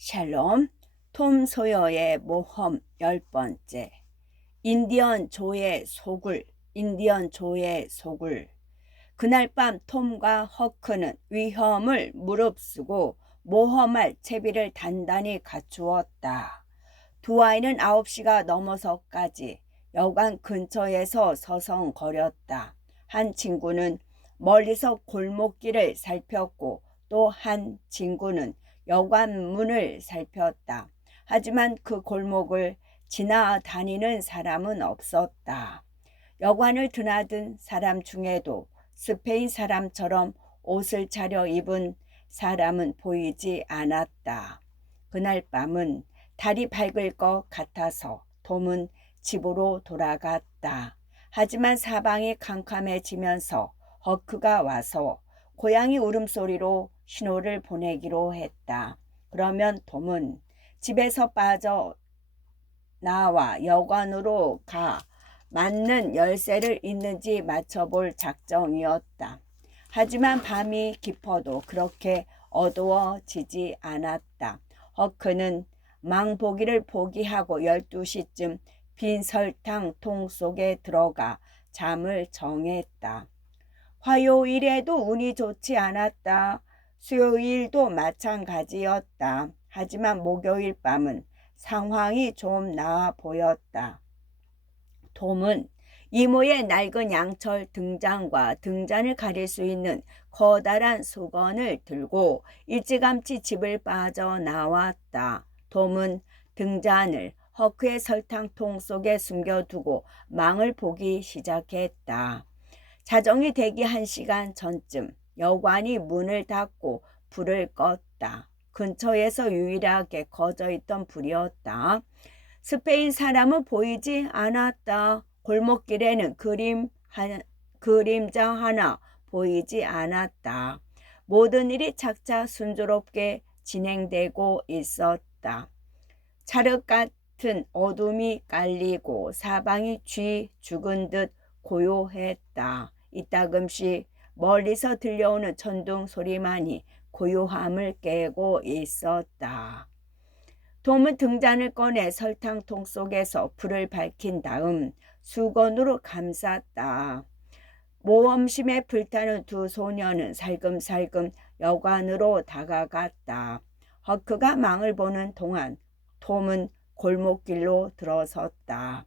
샬롬, 톰 소여의 모험 10번째. 인디언 조의 소굴. 그날 밤 톰과 허크는 위험을 무릅쓰고 모험할 채비를 단단히 갖추었다. 두 아이는 9시가 넘어서까지 여관 근처에서 서성거렸다. 한 친구는 멀리서 골목길을 살폈고 또 한 친구는 여관 문을 살폈다. 하지만 그 골목을 지나다니는 사람은 없었다. 여관을 드나든 사람 중에도 스페인 사람처럼 옷을 차려 입은 사람은 보이지 않았다. 그날 밤은 달이 밝을 것 같아서 톰은 집으로 돌아갔다. 하지만 사방이 캄캄해지면서 허크가 와서 고양이 울음소리로 신호를 보내기로 했다. 그러면 톰은 집에서 빠져 나와 여관으로 가 맞는 열쇠를 있는지 맞춰볼 작정이었다. 하지만 밤이 깊어도 그렇게 어두워지지 않았다. 허크는 망보기를 포기하고 12시쯤 빈 설탕통 속에 들어가 잠을 정했다. 화요일에도 운이 좋지 않았다. 수요일도 마찬가지였다. 하지만 목요일 밤은 상황이 좀 나아 보였다. 톰은 이모의 낡은 양철 등잔과 등잔을 가릴 수 있는 커다란 수건을 들고 일찌감치 집을 빠져나왔다. 톰은 등잔을 허크의 설탕통 속에 숨겨두고 망을 보기 시작했다. 자정이 되기 1시간 전쯤 여관이 문을 닫고 불을 껐다. 근처에서 유일하게 꺼져있던 불이었다. 스페인 사람은 보이지 않았다. 골목길에는 그림자 하나 보이지 않았다. 모든 일이 착착 순조롭게 진행되고 있었다. 찰흙 같은 어둠이 깔리고 사방이 쥐 죽은 듯 고요했다. 이따금씩 멀리서 들려오는 천둥 소리만이 고요함을 깨고 있었다. 톰은 등잔을 꺼내 설탕통 속에서 불을 밝힌 다음 수건으로 감쌌다. 모험심에 불타는 두 소녀는 살금살금 여관으로 다가갔다. 허크가 망을 보는 동안 톰은 골목길로 들어섰다.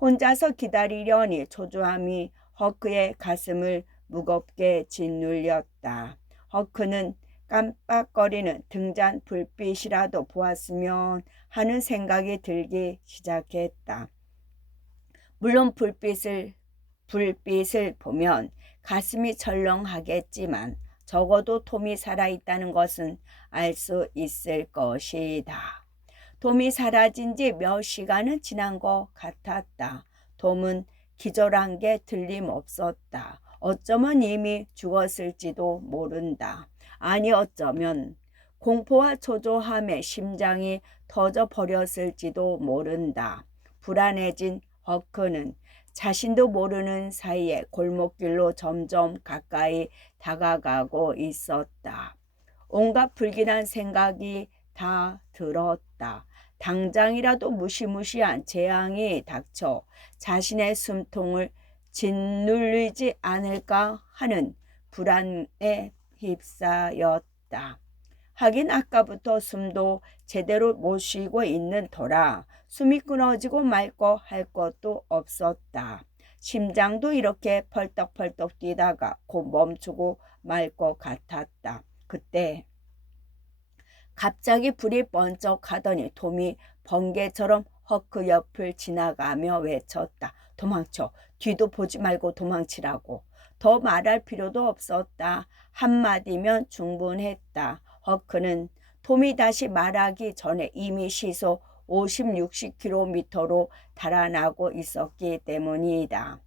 혼자서 기다리려니 초조함이 허크의 가슴을 무겁게 짓눌렸다. 허크는 깜빡거리는 등잔 불빛이라도 보았으면 하는 생각이 들기 시작했다. 물론 불빛을 보면 가슴이 철렁하겠지만 적어도 톰이 살아있다는 것은 알 수 있을 것이다. 톰이 사라진 지 몇 시간은 지난 것 같았다. 톰은 기절한 게 틀림없었다. 어쩌면 이미 죽었을지도 모른다. 아니 어쩌면 공포와 초조함에 심장이 터져버렸을지도 모른다. 불안해진 허크는 자신도 모르는 사이에 골목길로 점점 가까이 다가가고 있었다. 온갖 불길한 생각이 다 들었다. 당장이라도 무시무시한 재앙이 닥쳐 자신의 숨통을 짓누르지 않을까 하는 불안에 휩싸였다. 하긴 아까부터 숨도 제대로 못 쉬고 있는 터라 숨이 끊어지고 말고 할 것도 없었다. 심장도 이렇게 펄떡펄떡 뛰다가 곧 멈추고 말 것 같았다. 그때 갑자기 불이 번쩍하더니 톰이 번개처럼 허크 옆을 지나가며 외쳤다. 도망쳐. 뒤도 보지 말고 도망치라고. 더 말할 필요도 없었다. 한마디면 충분했다. 허크는 톰이 다시 말하기 전에 이미 시속 50, 60km로 달아나고 있었기 때문이다.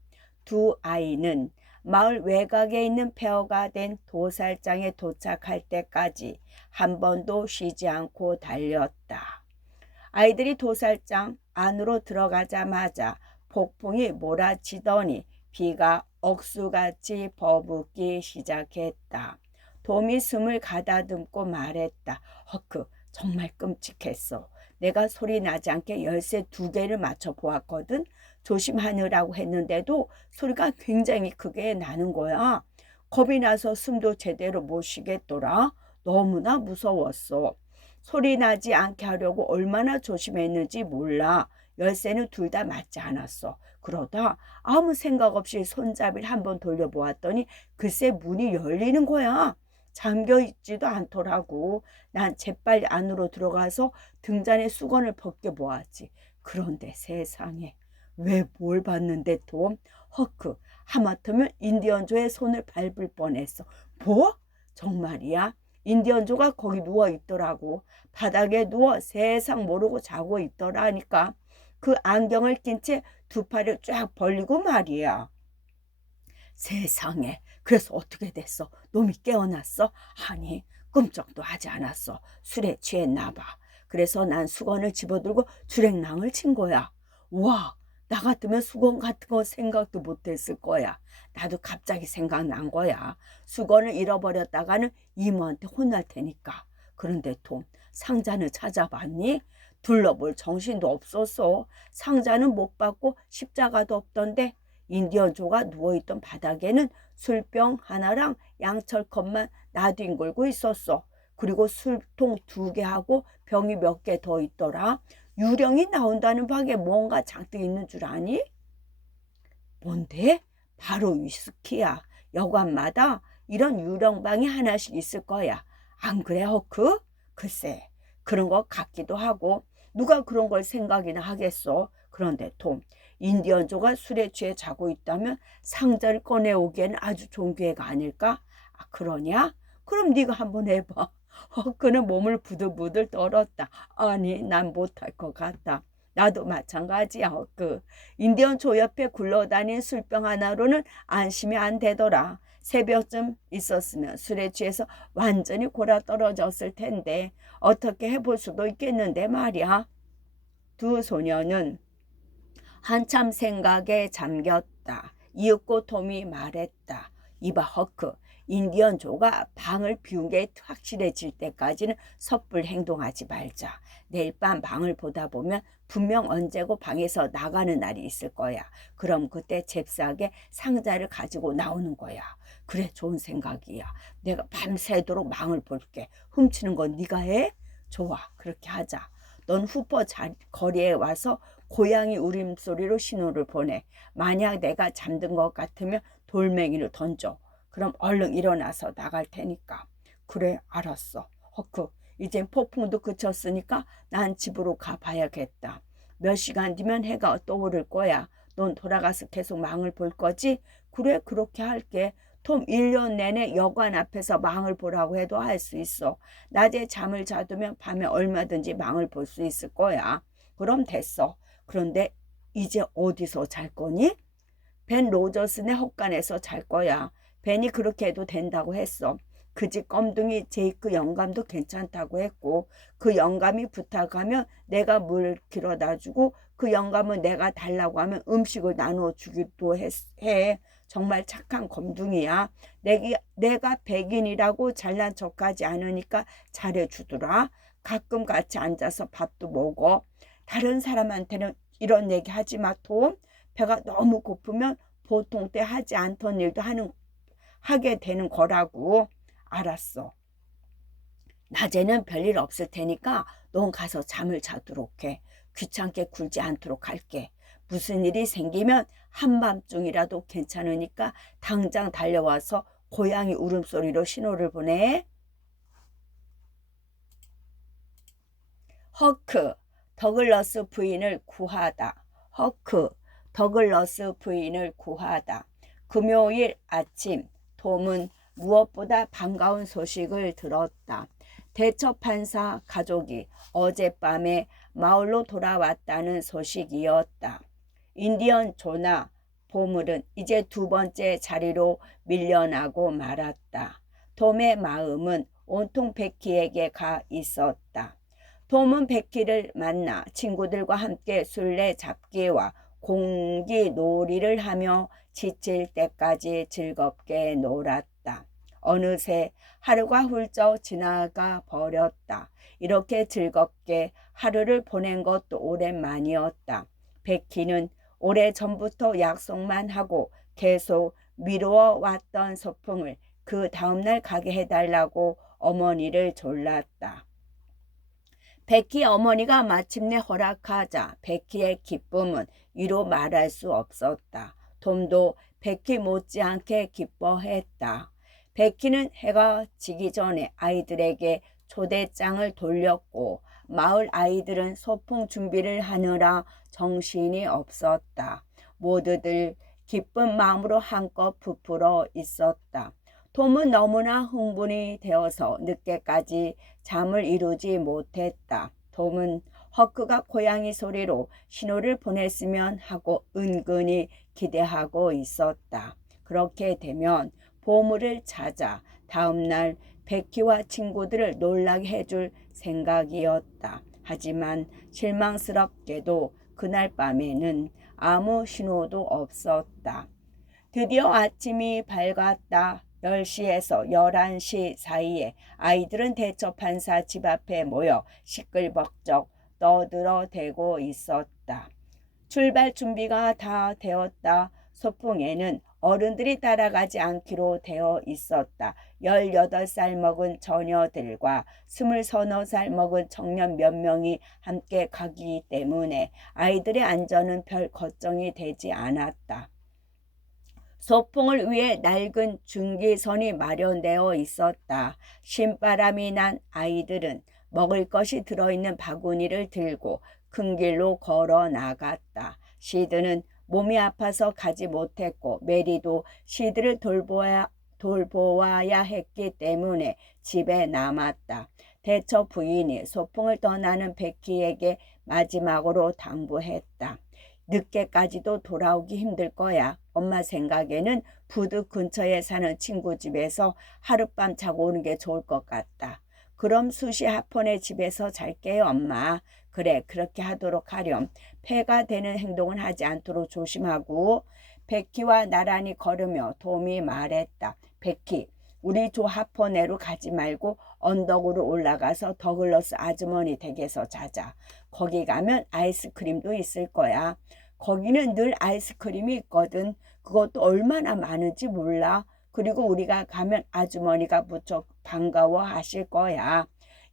두 아이는 마을 외곽에 있는 폐허가 된 도살장에 도착할 때까지 한 번도 쉬지 않고 달렸다. 아이들이 도살장 안으로 들어가자마자 폭풍이 몰아치더니 비가 억수같이 버붓기 시작했다. 톰이 숨을 가다듬고 말했다. 허크, 정말 끔찍했어. 내가 소리 나지 않게 열쇠 2개를 맞춰 보았거든. 조심하느라고 했는데도 소리가 굉장히 크게 나는 거야. 겁이 나서 숨도 제대로 못 쉬겠더라. 너무나 무서웠어. 소리 나지 않게 하려고 얼마나 조심했는지 몰라. 열쇠는 둘 다 맞지 않았어. 그러다 아무 생각 없이 손잡이를 한번 돌려보았더니 글쎄 문이 열리는 거야. 잠겨 있지도 않더라고. 난 재빨리 안으로 들어가서 등잔에 수건을 벗겨보았지. 그런데 세상에, 왜 뭘 봤는데 또 허크, 하마터면 인디언조의 손을 밟을 뻔했어. 뭐? 정말이야? 인디언조가 거기 누워 있더라고. 바닥에 누워 세상 모르고 자고 있더라니까. 그 안경을 낀 채 2팔을 쫙 벌리고 말이야. 세상에, 그래서 어떻게 됐어? 놈이 깨어났어? 아니, 꿈쩍도 하지 않았어. 술에 취했나 봐. 그래서 난 수건을 집어들고 주랭랑을 친 거야. 와, 나 같으면 수건 같은 거 생각도 못했을 거야. 나도 갑자기 생각난 거야. 수건을 잃어버렸다가는 이모한테 혼날 테니까. 그런데 톰, 상자는 찾아봤니? 둘러볼 정신도 없었어. 상자는 못 봤고 십자가도 없던데. 인디언조가 누워있던 바닥에는 술병 하나랑 양철컵만 나뒹굴고 있었어. 그리고 술통 2개하고 병이 몇 개 더 있더라. 유령이 나온다는 방에 뭔가 잔뜩 있는 줄 아니? 뭔데? 바로 위스키야. 여관마다 이런 유령방이 하나씩 있을 거야. 안 그래, 허크? 글쎄, 그런 것 같기도 하고. 누가 그런 걸 생각이나 하겠어. 그런데 톰, 인디언조가 술에 취해 자고 있다면 상자를 꺼내오기에는 아주 좋은 기회가 아닐까? 아, 그러냐? 그럼 네가 한번 해봐. 허크는 몸을 부들부들 떨었다. 아니, 난 못할 것 같다. 나도 마찬가지야, 허크. 인디언조 옆에 굴러다닌 술병 하나로는 안심이 안 되더라. 새벽쯤 있었으면 술에 취해서 완전히 골아떨어졌을 텐데 어떻게 해볼 수도 있겠는데 말이야. 2 소녀는 한참 생각에 잠겼다. 이윽고 톰이 말했다. 이봐, 허크, 인디언 조가 방을 비운 게 확실해질 때까지는 섣불 행동하지 말자. 내일 밤 방을 보다 보면 분명 언제고 방에서 나가는 날이 있을 거야. 그럼 그때 잽싸게 상자를 가지고 나오는 거야. 그래, 좋은 생각이야. 내가 밤새도록 망을 볼게. 훔치는 건 네가 해? 좋아, 그렇게 하자. 넌 후퍼 거리에 와서 고양이 울음소리로 신호를 보내. 만약 내가 잠든 것 같으면 돌멩이를 던져. 그럼 얼른 일어나서 나갈 테니까. 그래, 알았어. 허크, 이젠 폭풍도 그쳤으니까 난 집으로 가봐야겠다. 몇 시간 뒤면 해가 떠오를 거야. 넌 돌아가서 계속 망을 볼 거지? 그래, 그렇게 할게. 톰 1년 내내 여관 앞에서 망을 보라고 해도 할 수 있어. 낮에 잠을 자두면 밤에 얼마든지 망을 볼 수 있을 거야. 그럼 됐어. 그런데 이제 어디서 잘 거니? 벤 로저슨의 헛간에서 잘 거야. 벤이 그렇게 해도 된다고 했어. 그 집 껌둥이 제이크 영감도 괜찮다고 했고, 그 영감이 부탁하면 내가 물 길어다 주고, 그 영감은 내가 달라고 하면 음식을 나눠 주기도 해. 정말 착한 검둥이야. 내가 백인이라고 잘난 척하지 않으니까 잘해주더라. 가끔 같이 앉아서 밥도 먹어. 다른 사람한테는 이런 얘기 하지 마, 톰. 배가 너무 고프면 보통 때 하지 않던 일도 하게 되는 거라고. 알았어. 낮에는 별일 없을 테니까 넌 가서 잠을 자도록 해. 귀찮게 굴지 않도록 할게. 무슨 일이 생기면 한밤중이라도 괜찮으니까 당장 달려와서 고양이 울음소리로 신호를 보내. 허크, 더글러스 부인을 구하다. 허크, 더글러스 부인을 구하다. 금요일 아침, 톰은 무엇보다 반가운 소식을 들었다. 대처판사 가족이 어젯밤에 마을로 돌아왔다는 소식이었다. 인디언 조나 보물은 이제 2번째 자리로 밀려나고 말았다. 톰의 마음은 온통 베키에게 가 있었다. 톰은 베키를 만나 친구들과 함께 술래잡기와 공기놀이를 하며 지칠 때까지 즐겁게 놀았다. 어느새 하루가 훌쩍 지나가 버렸다. 이렇게 즐겁게 하루를 보낸 것도 오랜만이었다. 베키는 오래전부터 약속만 하고 계속 미루어 왔던 소풍을 그 다음날 가게 해달라고 어머니를 졸랐다. 베키 어머니가 마침내 허락하자 베키의 기쁨은 이루 말할 수 없었다. 톰도 베키 못지않게 기뻐했다. 베키는 해가 지기 전에 아이들에게 초대장을 돌렸고 마을 아이들은 소풍 준비를 하느라 정신이 없었다. 모두들 기쁜 마음으로 한껏 부풀어 있었다. 톰은 너무나 흥분이 되어서 늦게까지 잠을 이루지 못했다. 톰은 허크가 고양이 소리로 신호를 보냈으면 하고 은근히 기대하고 있었다. 그렇게 되면 보물을 찾아 다음날 베키와 친구들을 놀라게 해줄 생각이었다. 하지만 실망스럽게도 그날 밤에는 아무 신호도 없었다. 드디어 아침이 밝았다. 10시에서 11시 사이에 아이들은 대처판사 집 앞에 모여 시끌벅적 떠들어대고 있었다. 출발 준비가 다 되었다. 소풍에는 어른들이 따라가지 않기로 되어 있었다. 18살 먹은 처녀들과 20서너 살 먹은 청년 몇 명이 함께 가기 때문에 아이들의 안전은 별 걱정이 되지 않았다. 소풍을 위해 낡은 중기선이 마련되어 있었다. 신바람이 난 아이들은 먹을 것이 들어있는 바구니를 들고 큰 길로 걸어 나갔다. 시드는 몸이 아파서 가지 못했고 메리도 시드를 돌보아야 했기 때문에 집에 남았다. 대처 부인이 소풍을 떠나는 베키에게 마지막으로 당부했다. 늦게까지도 돌아오기 힘들 거야. 엄마 생각에는 부두 근처에 사는 친구 집에서 하룻밤 자고 오는 게 좋을 것 같다. 그럼 수시 하폰의 집에서 잘게요, 엄마. 그래, 그렇게 하도록 하렴. 폐가 되는 행동은 하지 않도록 조심하고. 베키와 나란히 걸으며 톰이 말했다. 베키, 우리 조 하포네로 가지 말고 언덕으로 올라가서 더글러스 아주머니 댁에서 자자. 거기 가면 아이스크림도 있을 거야. 거기는 늘 아이스크림이 있거든. 그것도 얼마나 많은지 몰라. 그리고 우리가 가면 아주머니가 무척 반가워하실 거야.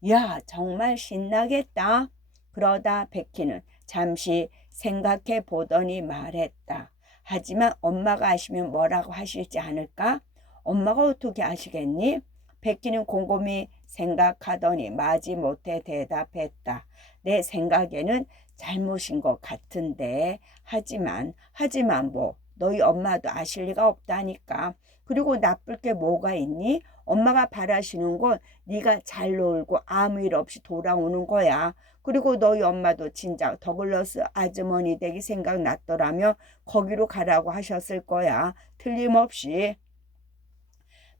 야, 정말 신나겠다. 그러다 베키는 잠시 생각해 보더니 말했다. 하지만 엄마가 아시면 뭐라고 하실지 않을까? 엄마가 어떻게 아시겠니? 베키는 곰곰이 생각하더니 마지못해 대답했다. 내 생각에는 잘못인 것 같은데 하지만 뭐 너희 엄마도 아실 리가 없다니까. 그리고 나쁠 게 뭐가 있니? 엄마가 바라시는 건 네가 잘 놀고 아무 일 없이 돌아오는 거야. 그리고 너희 엄마도 진작 더글러스 아주머니 댁이 생각났더라면 거기로 가라고 하셨을 거야. 틀림없이.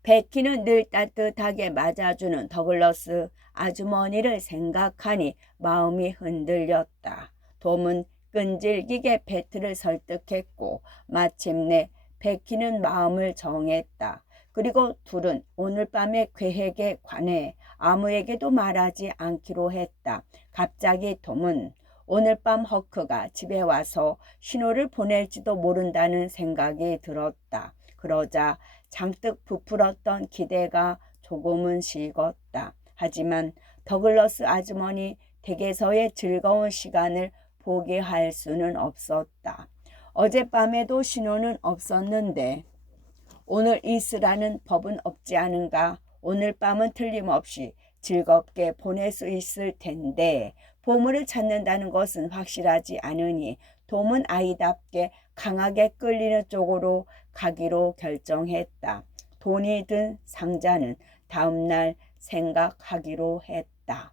베키는 늘 따뜻하게 맞아주는 더글러스 아주머니를 생각하니 마음이 흔들렸다. 톰은 끈질기게 베트를 설득했고 마침내 베키는 마음을 정했다. 그리고 둘은 오늘 밤의 계획에 관해 아무에게도 말하지 않기로 했다. 갑자기 톰은 오늘 밤 허크가 집에 와서 신호를 보낼지도 모른다는 생각이 들었다. 그러자 잔뜩 부풀었던 기대가 조금은 식었다. 하지만 더글러스 아주머니 댁에서의 즐거운 시간을 포기할 수는 없었다. 어젯밤에도 신호는 없었는데 오늘 있으라는 법은 없지 않은가. 오늘 밤은 틀림없이 즐겁게 보낼 수 있을 텐데 보물을 찾는다는 것은 확실하지 않으니 톰은 아이답게 강하게 끌리는 쪽으로 가기로 결정했다. 돈이 든 상자는 다음날 생각하기로 했다.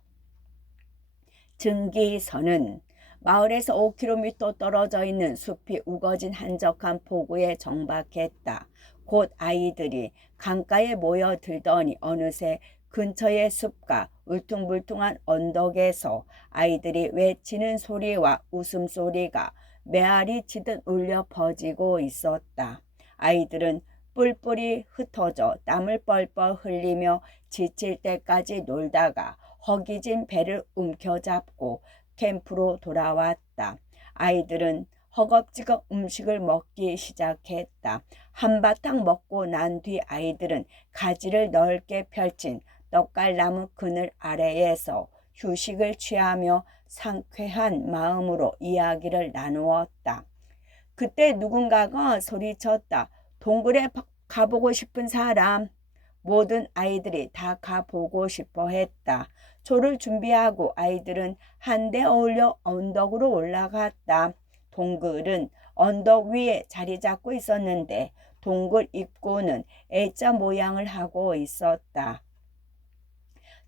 증기선은 마을에서 5km 떨어져 있는 숲이 우거진 한적한 포구에 정박했다. 곧 아이들이 강가에 모여들더니 어느새 근처의 숲과 울퉁불퉁한 언덕에서 아이들이 외치는 소리와 웃음소리가 메아리 치듯 울려 퍼지고 있었다. 아이들은 뿔뿔이 흩어져 땀을 뻘뻘 흘리며 지칠 때까지 놀다가 허기진 배를 움켜잡고 캠프로 돌아왔다. 아이들은 허겁지겁 음식을 먹기 시작했다. 한바탕 먹고 난 뒤 아이들은 가지를 넓게 펼친 떡갈나무 그늘 아래에서 휴식을 취하며 상쾌한 마음으로 이야기를 나누었다. 그때 누군가가 소리쳤다. 동굴에 가보고 싶은 사람. 모든 아이들이 다 가보고 싶어 했다. 조를 준비하고 아이들은 한데 어울려 언덕으로 올라갔다. 동굴은 언덕 위에 자리 잡고 있었는데 동굴 입구는 A자 모양을 하고 있었다.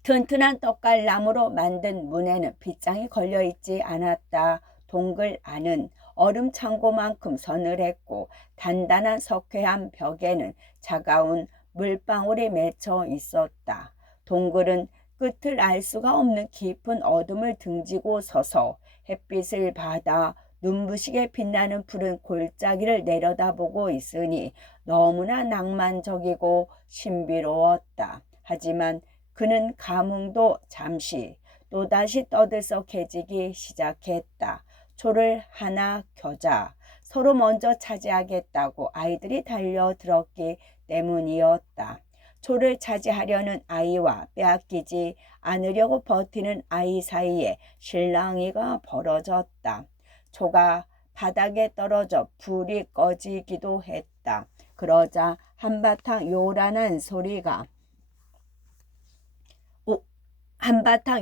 튼튼한 떡갈나무로 만든 문에는 빗장이 걸려있지 않았다. 동굴 안은 얼음 창고만큼 서늘했고 단단한 석회암 벽에는 차가운 물방울이 맺혀 있었다. 동굴은 끝을 알 수가 없는 깊은 어둠을 등지고 서서 햇빛을 받아 눈부시게 빛나는 푸른 골짜기를 내려다보고 있으니 너무나 낭만적이고 신비로웠다. 하지만 그는 감흥도 잠시 또다시 떠들썩해지기 시작했다. 초를 하나 켜자 서로 먼저 차지하겠다고 아이들이 달려들었기 때문이었다. 초를 차지하려는 아이와 빼앗기지 않으려고 버티는 아이 사이에 실랑이가 벌어졌다. 초가 바닥에 떨어져 불이 꺼지기도 했다. 그러자 한바탕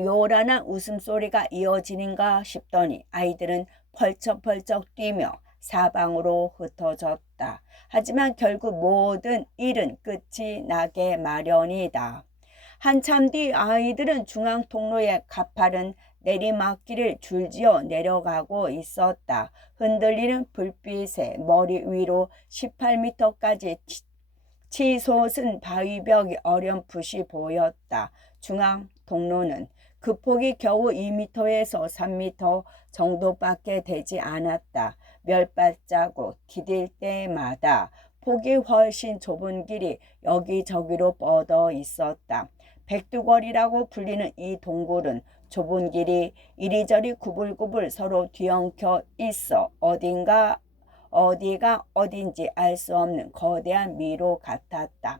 요란한 웃음소리가 이어지는가 싶더니 아이들은 펄쩍펄쩍 뛰며 사방으로 흩어졌다. 하지만 결국 모든 일은 끝이 나게 마련이다. 한참 뒤 아이들은 중앙 통로의 가파른 내리막길을 줄지어 내려가고 있었다. 흔들리는 불빛에 머리 위로 18m까지 치솟은 바위벽이 어렴풋이 보였다. 중앙 통로는 그 폭이 겨우 2m에서 3m 정도밖에 되지 않았다. 몇 발자국 디딜 때마다 폭이 훨씬 좁은 길이 여기저기로 뻗어 있었다. 백두걸이라고 불리는 이 동굴은 좁은 길이 이리저리 구불구불 서로 뒤엉켜 있어 어디가 어딘지 알 수 없는 거대한 미로 같았다.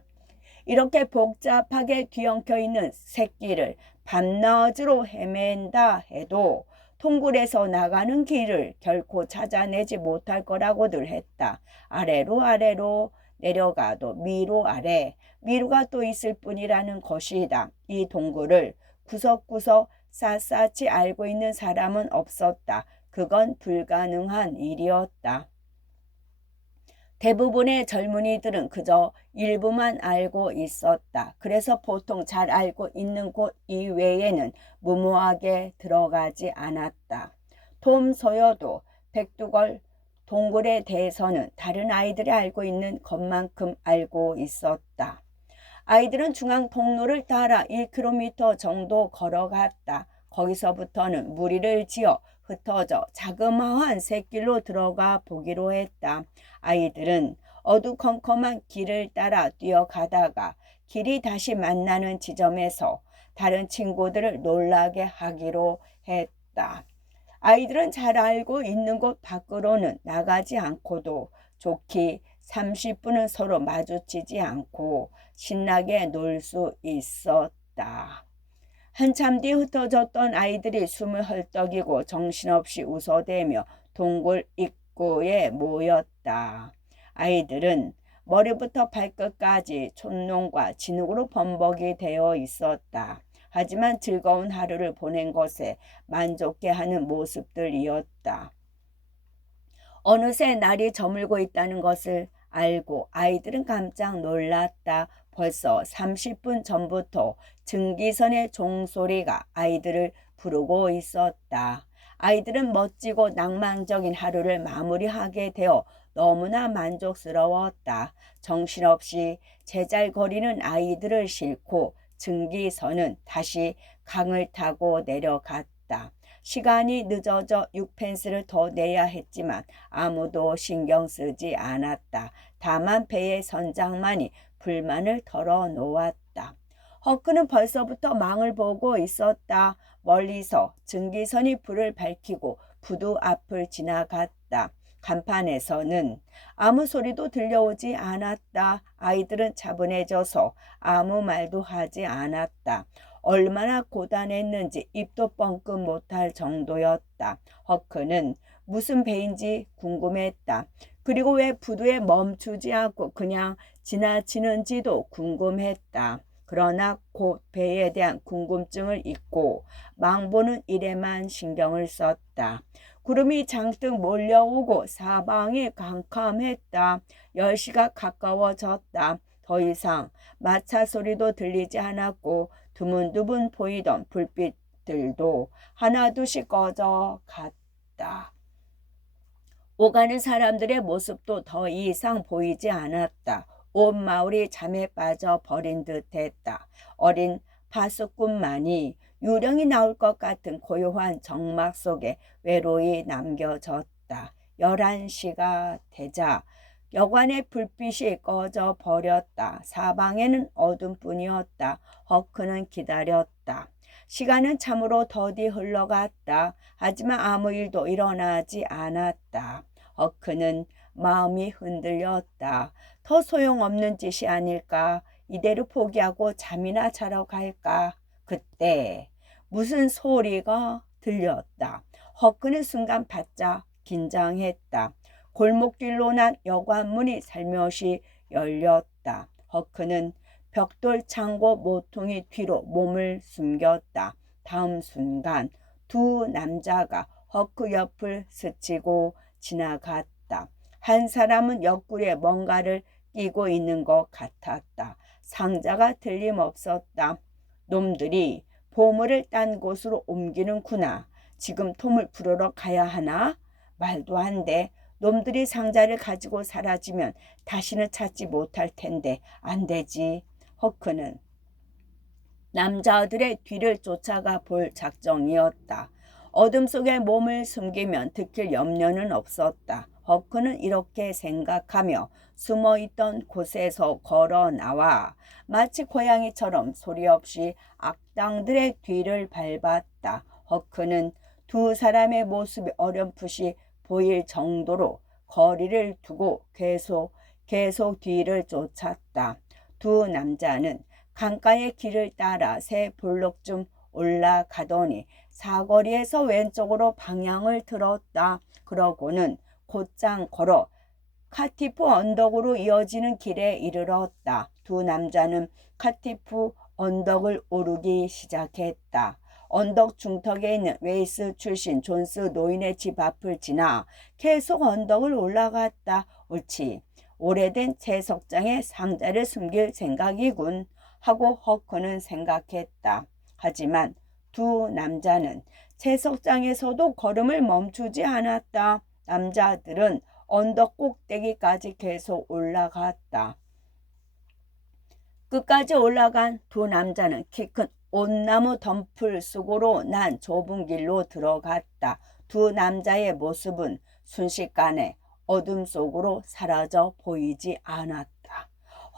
이렇게 복잡하게 뒤엉켜 있는 새길을 밤낮으로 헤맨다 해도 동굴에서 나가는 길을 결코 찾아내지 못할 거라고들 했다. 아래로 내려가도 미로 아래 미로가 또 있을 뿐이라는 것이다. 이 동굴을 구석구석 샅샅이 알고 있는 사람은 없었다. 그건 불가능한 일이었다. 대부분의 젊은이들은 그저 일부만 알고 있었다. 그래서 보통 잘 알고 있는 곳 이외에는 무모하게 들어가지 않았다. 톰 소여도 백두걸 동굴에 대해서는 다른 아이들이 알고 있는 것만큼 알고 있었다. 아이들은 중앙 통로를 따라 1km 정도 걸어갔다. 거기서부터는 무리를 지어 흩어져 자그마한 샛길로 들어가 보기로 했다. 아이들은 어두컴컴한 길을 따라 뛰어가다가 길이 다시 만나는 지점에서 다른 친구들을 놀라게 하기로 했다. 아이들은 잘 알고 있는 곳 밖으로는 나가지 않고도 좋게 30분은 서로 마주치지 않고 신나게 놀 수 있었다. 한참 뒤 흩어졌던 아이들이 숨을 헐떡이고 정신없이 웃어대며 동굴 입구에 모였다. 아이들은 머리부터 발끝까지 촌농과 진흙으로 범벅이 되어 있었다. 하지만 즐거운 하루를 보낸 것에 만족해 하는 모습들이었다. 어느새 날이 저물고 있다는 것을 알고 아이들은 깜짝 놀랐다. 벌써 30분 전부터 증기선의 종소리가 아이들을 부르고 있었다. 아이들은 멋지고 낭만적인 하루를 마무리하게 되어 너무나 만족스러웠다. 정신없이 제잘거리는 아이들을 싣고 증기선은 다시 강을 타고 내려갔다. 시간이 늦어져 6펜스를 더 내야 했지만 아무도 신경 쓰지 않았다. 다만 배의 선장만이 불만을 털어놓았다. 허크는 벌써부터 망을 보고 있었다. 멀리서 증기선이 불을 밝히고 부두 앞을 지나갔다. 간판에서는 아무 소리도 들려오지 않았다. 아이들은 차분해져서 아무 말도 하지 않았다. 얼마나 고단했는지 입도 뻥끗 못할 정도였다. 허크는 무슨 배인지 궁금했다. 그리고 왜 부두에 멈추지 않고 그냥 지나치는지도 궁금했다. 그러나 곧 배에 대한 궁금증을 잊고 망보는 일에만 신경을 썼다. 구름이 잔뜩 몰려오고 사방이 캄캄했다. 10시가 가까워졌다. 더 이상 마차 소리도 들리지 않았고 드문드문 보이던 불빛들도 하나둘씩 꺼져 갔다. 오가는 사람들의 모습도 더 이상 보이지 않았다. 온 마을이 잠에 빠져 버린 듯했다. 어린 파수꾼만이 유령이 나올 것 같은 고요한 정막 속에 외로이 남겨졌다. 11시가 되자 여관의 불빛이 꺼져 버렸다. 사방에는 어둠뿐이었다. 허크는 기다렸다. 시간은 참으로 더디 흘러갔다. 하지만 아무 일도 일어나지 않았다. 허크는 마음이 흔들렸다. 더 소용없는 짓이 아닐까? 이대로 포기하고 잠이나 자러 갈까? 그때 무슨 소리가 들렸다. 허크는 순간 바짝 긴장했다. 골목길로 난 여관문이 살며시 열렸다. 허크는 벽돌 창고 모퉁이 뒤로 몸을 숨겼다. 다음 순간 두 남자가 허크 옆을 스치고 지나갔다. 한 사람은 옆구리에 뭔가를 끼고 있는 것 같았다. 상자가 틀림없었다. 놈들이 보물을 딴 곳으로 옮기는구나. 지금 톰을 부르러 가야 하나? 말도 안 돼. 놈들이 상자를 가지고 사라지면 다시는 찾지 못할 텐데 안 되지. 허크는 남자들의 뒤를 쫓아가 볼 작정이었다. 어둠 속에 몸을 숨기면 들킬 염려는 없었다. 허크는 이렇게 생각하며 숨어있던 곳에서 걸어 나와 마치 고양이처럼 소리 없이 악당들의 뒤를 밟았다. 허크는 두 사람의 모습이 어렴풋이 보일 정도로 거리를 두고 계속 뒤를 쫓았다. 두 남자는 강가의 길을 따라 새 볼록쯤 올라가더니 사거리에서 왼쪽으로 방향을 틀었다. 그러고는 곧장 걸어 카티프 언덕으로 이어지는 길에 이르렀다. 두 남자는 카티프 언덕을 오르기 시작했다. 언덕 중턱에 있는 웨이스 출신 존스 노인의 집 앞을 지나 계속 언덕을 올라갔다. 옳지. 오래된 채석장에 상자를 숨길 생각이군 하고 허크는 생각했다. 하지만 두 남자는 채석장에서도 걸음을 멈추지 않았다. 남자들은 언덕 꼭대기까지 계속 올라갔다. 끝까지 올라간 두 남자는 키 큰 온나무 덤풀 속으로 난 좁은 길로 들어갔다. 두 남자의 모습은 순식간에 어둠 속으로 사라져 보이지 않았다.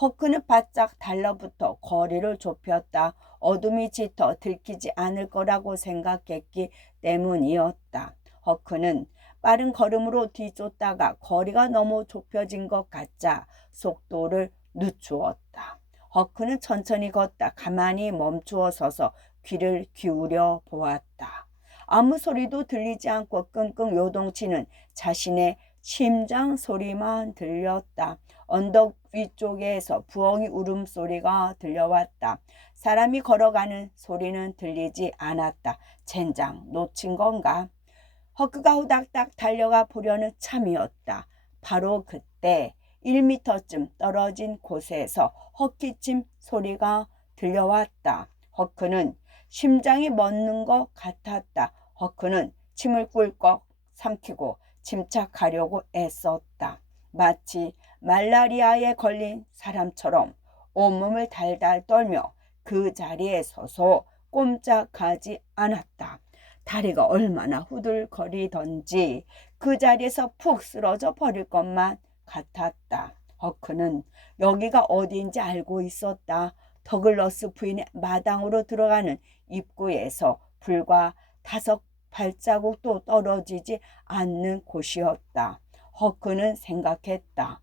허크는 바짝 달라붙어 거리를 좁혔다. 어둠이 짙어 들키지 않을 거라고 생각했기 때문이었다. 허크는 빠른 걸음으로 뒤쫓다가 거리가 너무 좁혀진 것 같자 속도를 늦추었다. 허크는 천천히 걷다 가만히 멈추어 서서 귀를 기울여 보았다. 아무 소리도 들리지 않고 끙끙 요동치는 자신의 심장 소리만 들렸다. 언덕 위쪽에서 부엉이 울음소리가 들려왔다. 사람이 걸어가는 소리는 들리지 않았다. 젠장 놓친 건가? 허크가 후닥닥 달려가 보려는 참이었다. 바로 그때 1미터쯤 떨어진 곳에서 헛기침 소리가 들려왔다. 허크는 심장이 멎는 것 같았다. 허크는 침을 꿀꺽 삼키고 침착하려고 애썼다. 마치 말라리아에 걸린 사람처럼 온몸을 달달 떨며 그 자리에 서서 꼼짝하지 않았다. 다리가 얼마나 후들거리던지 그 자리에서 푹 쓰러져 버릴 것만 같았다. 허크는 여기가 어디인지 알고 있었다. 더글러스 부인의 마당으로 들어가는 입구에서 불과 5발자국도 떨어지지 않는 곳이었다. 허크는 생각했다.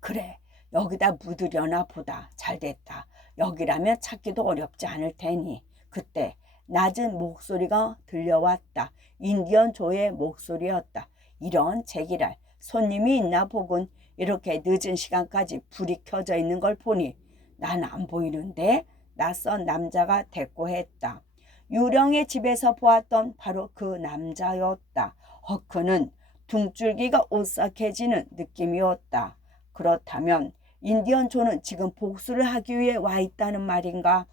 그래, 여기다 묻으려나 보다. 잘됐다. 여기라면 찾기도 어렵지 않을 테니. 그때 낮은 목소리가 들려왔다. 인디언 조의 목소리였다. 이런 제기랄, 손님이 있나 보군. 이렇게 늦은 시간까지 불이 켜져 있는 걸 보니 난 안 보이는데? 낯선 남자가 대꾸했다. 유령의 집에서 보았던 바로 그 남자였다. 허크는 등줄기가 오싹해지는 느낌이었다. 그렇다면 인디언 조는 지금 복수를 하기 위해 와 있다는 말인가?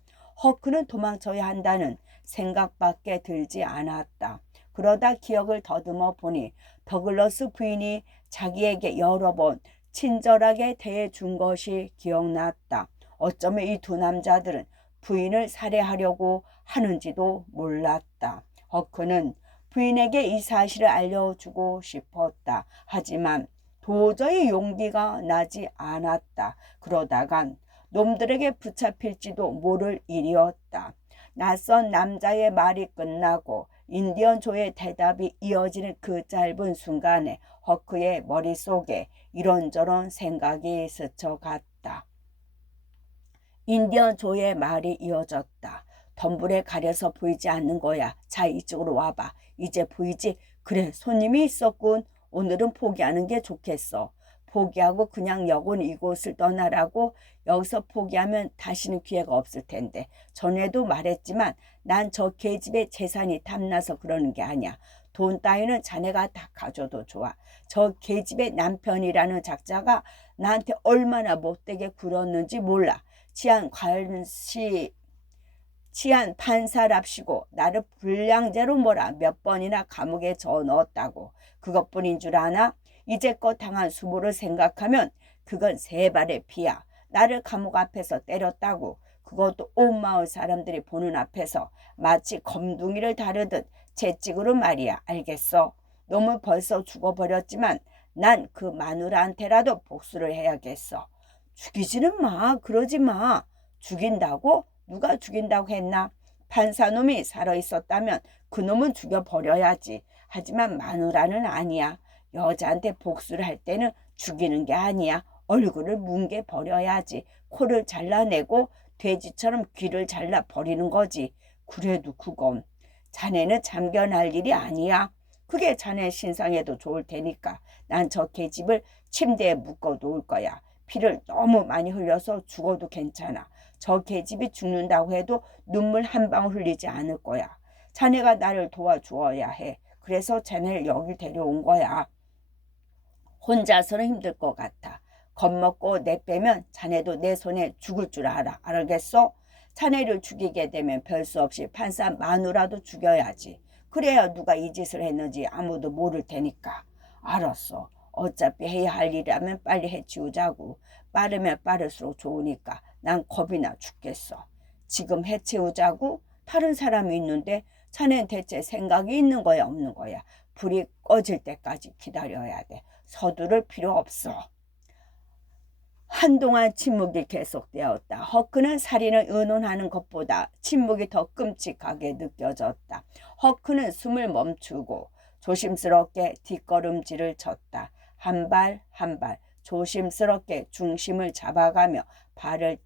허크는 도망쳐야 한다는 생각밖에 들지 않았다. 그러다 기억을 더듬어 보니 더글러스 부인이 자기에게 여러 번 친절하게 대해준 것이 기억났다. 어쩌면 이 두 남자들은 부인을 살해하려고 하는지도 몰랐다. 허크는 부인에게 이 사실을 알려주고 싶었다. 하지만 도저히 용기가 나지 않았다. 그러다간 놈들에게 붙잡힐지도 모를 일이었다. 낯선 남자의 말이 끝나고 인디언 조의 대답이 이어지는 그 짧은 순간에 허크의 머릿속에 이런저런 생각이 스쳐갔다. 인디언 조의 말이 이어졌다. 덤불에 가려서 보이지 않는 거야. 자, 이쪽으로 와봐. 이제 보이지? 그래, 손님이 있었군. 오늘은 포기하는 게 좋겠어. 포기하고 그냥 여군 이곳을 떠나라고? 여기서 포기하면 다시는 기회가 없을 텐데. 전에도 말했지만 난 저 계집의 재산이 탐나서 그러는 게 아니야. 돈 따위는 자네가 다 가져도 좋아. 저 계집의 남편이라는 작자가 나한테 얼마나 못되게 굴었는지 몰라. 치안 판사랍시고 나를 불량죄로 몰아 몇 번이나 감옥에 넣었다고. 그것뿐인 줄 아나? 이제껏 당한 수모를 생각하면 그건 3발의 피야. 나를 감옥 앞에서 때렸다고. 그것도 온 마을 사람들이 보는 앞에서 마치 검둥이를 다루듯 채찍으로 말이야. 알겠어? 놈은 벌써 죽어버렸지만 난 그 마누라한테라도 복수를 해야겠어. 죽이지는 마. 그러지 마. 죽인다고? 누가 죽인다고 했나? 판사놈이 살아있었다면 그놈은 죽여버려야지. 하지만 마누라는 아니야. 여자한테 복수를 할 때는 죽이는 게 아니야. 얼굴을 뭉개버려야지. 코를 잘라내고 돼지처럼 귀를 잘라버리는 거지. 그래도 그건 자네는 참견할 일이 아니야. 그게 자네 신상에도 좋을 테니까 난 저 계집을 침대에 묶어 놓을 거야. 피를 너무 많이 흘려서 죽어도 괜찮아. 저 계집이 죽는다고 해도 눈물 한 방울 흘리지 않을 거야. 자네가 나를 도와주어야 해. 그래서 자네를 여기 데려온 거야. 혼자서는 힘들 것 같아. 겁먹고 내빼면 자네도 내 손에 죽을 줄 알아. 알겠어? 자네를 죽이게 되면 별 수 없이 판사 마누라도 죽여야지. 그래야 누가 이 짓을 했는지 아무도 모를 테니까. 알았어. 어차피 해야 할 일이라면 빨리 해치우자고. 빠르면 빠를수록 좋으니까 난 겁이 나 죽겠어. 지금 해치우자고? 다른 사람이 있는데 자넨 대체 생각이 있는 거야 없는 거야? 불이 꺼질 때까지 기다려야 돼. 서두를 필요 없어. 한동안 침묵이 계속되었다. 허크는 살인을 의논하는 것보다 침묵이 더 끔찍하게 느껴졌다. 허크는 숨을 멈추고 조심스럽게 뒷걸음질을 쳤다. 한 발 한 발 조심스럽게 중심을 잡아가며 발을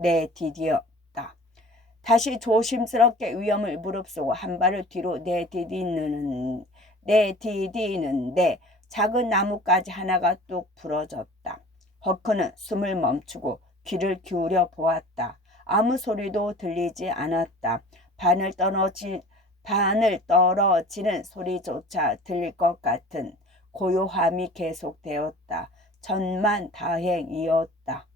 내디뎠다. 다시 조심스럽게 위험을 무릅쓰고 한 발을 뒤로 내디디는데 작은 나뭇가지 하나가 뚝 부러졌다. 허크는 숨을 멈추고 귀를 기울여 보았다. 아무 소리도 들리지 않았다. 바늘 떨어지는 소리조차 들릴 것 같은 고요함이 계속되었다. 천만다행이었다.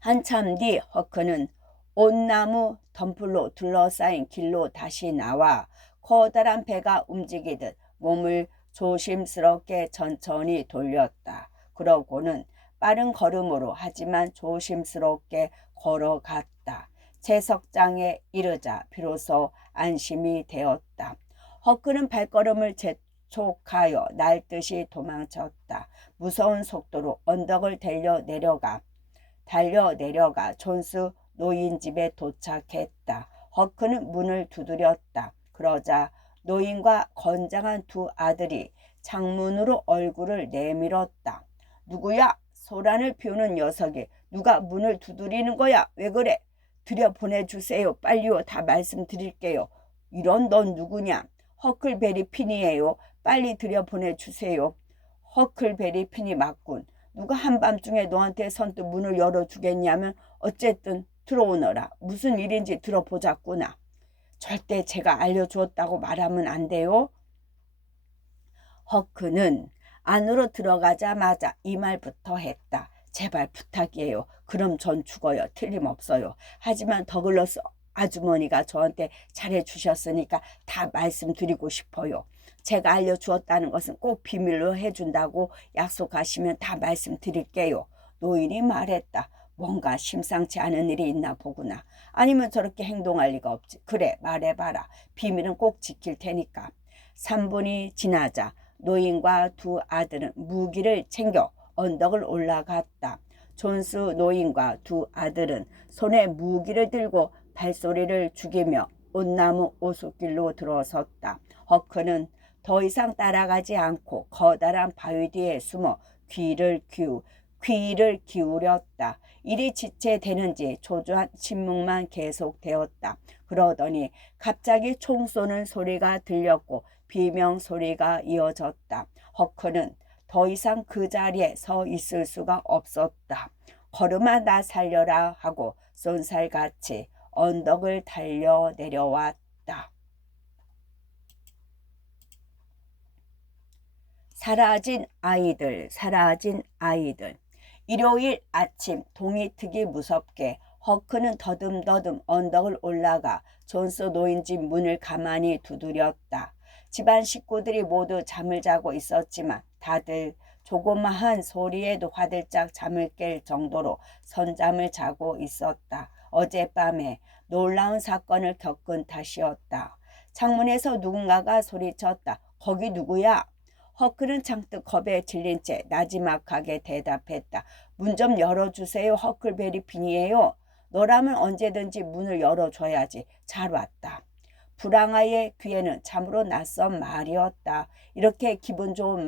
한참 뒤 허크는 온나무 덤불로 둘러싸인 길로 다시 나와 커다란 배가 움직이듯 몸을 조심스럽게 천천히 돌렸다. 그러고는 빠른 걸음으로 하지만 조심스럽게 걸어갔다. 채석장에 이르자 비로소 안심이 되었다. 허크는 발걸음을 재촉하여 날듯이 도망쳤다. 무서운 속도로 언덕을 달려 내려가 존스 노인 집에 도착했다. 허크는 문을 두드렸다. 그러자 노인과 건장한 두 아들이 창문으로 얼굴을 내밀었다. 누구야? 소란을 피우는 녀석이. 누가 문을 두드리는 거야? 왜 그래? 들여보내주세요. 빨리요. 다 말씀드릴게요. 이런 넌 누구냐? 허클베리 핀이에요. 빨리 들여보내주세요. 허클베리 핀이 맞군. 누가 한밤중에 너한테 선뜻 문을 열어주겠냐면 어쨌든 들어오너라. 무슨 일인지 들어보자꾸나. 절대 제가 알려주었다고 말하면 안 돼요. 허크는 안으로 들어가자마자 이 말부터 했다. 제발 부탁이에요. 그럼 전 죽어요. 틀림없어요. 하지만 더글러스 아주머니가 저한테 잘해주셨으니까 다 말씀드리고 싶어요. 제가 알려주었다는 것은 꼭 비밀로 해준다고 약속하시면 다 말씀드릴게요. 노인이 말했다. 뭔가 심상치 않은 일이 있나 보구나. 아니면 저렇게 행동할 리가 없지. 그래, 말해봐라. 비밀은 꼭 지킬 테니까. 3분이 지나자 노인과 두 아들은 무기를 챙겨 언덕을 올라갔다. 존스 노인과 두 아들은 손에 무기를 들고 발소리를 죽이며 온나무 오솔길로 들어섰다. 허크는 더 이상 따라가지 않고 커다란 바위 뒤에 숨어 귀를 기울였다. 일이 지체되는지 초조한 침묵만 계속되었다. 그러더니 갑자기 총 쏘는 소리가 들렸고 비명 소리가 이어졌다. 허크는 더 이상 그 자리에 서 있을 수가 없었다. 걸음아 나 살려라 하고 쏜살같이 언덕을 달려 내려왔다. 사라진 아이들. 일요일 아침 동이 트기 무섭게 허크는 더듬더듬 언덕을 올라가 존스 노인집 문을 가만히 두드렸다. 집안 식구들이 모두 잠을 자고 있었지만 다들 조그마한 소리에도 화들짝 잠을 깰 정도로 선잠을 자고 있었다. 어젯밤에 놀라운 사건을 겪은 탓이었다. 창문에서 누군가가 소리쳤다. 거기 누구야? 허크는 창득 겁에 질린 채 나지막하게 대답했다. 문 좀 열어주세요. 허클베리 핀이에요. 너라면 언제든지 문을 열어줘야지. 잘 왔다. 불황아의 귀에는 참으로 낯선 말이었다. 이렇게 기분 좋은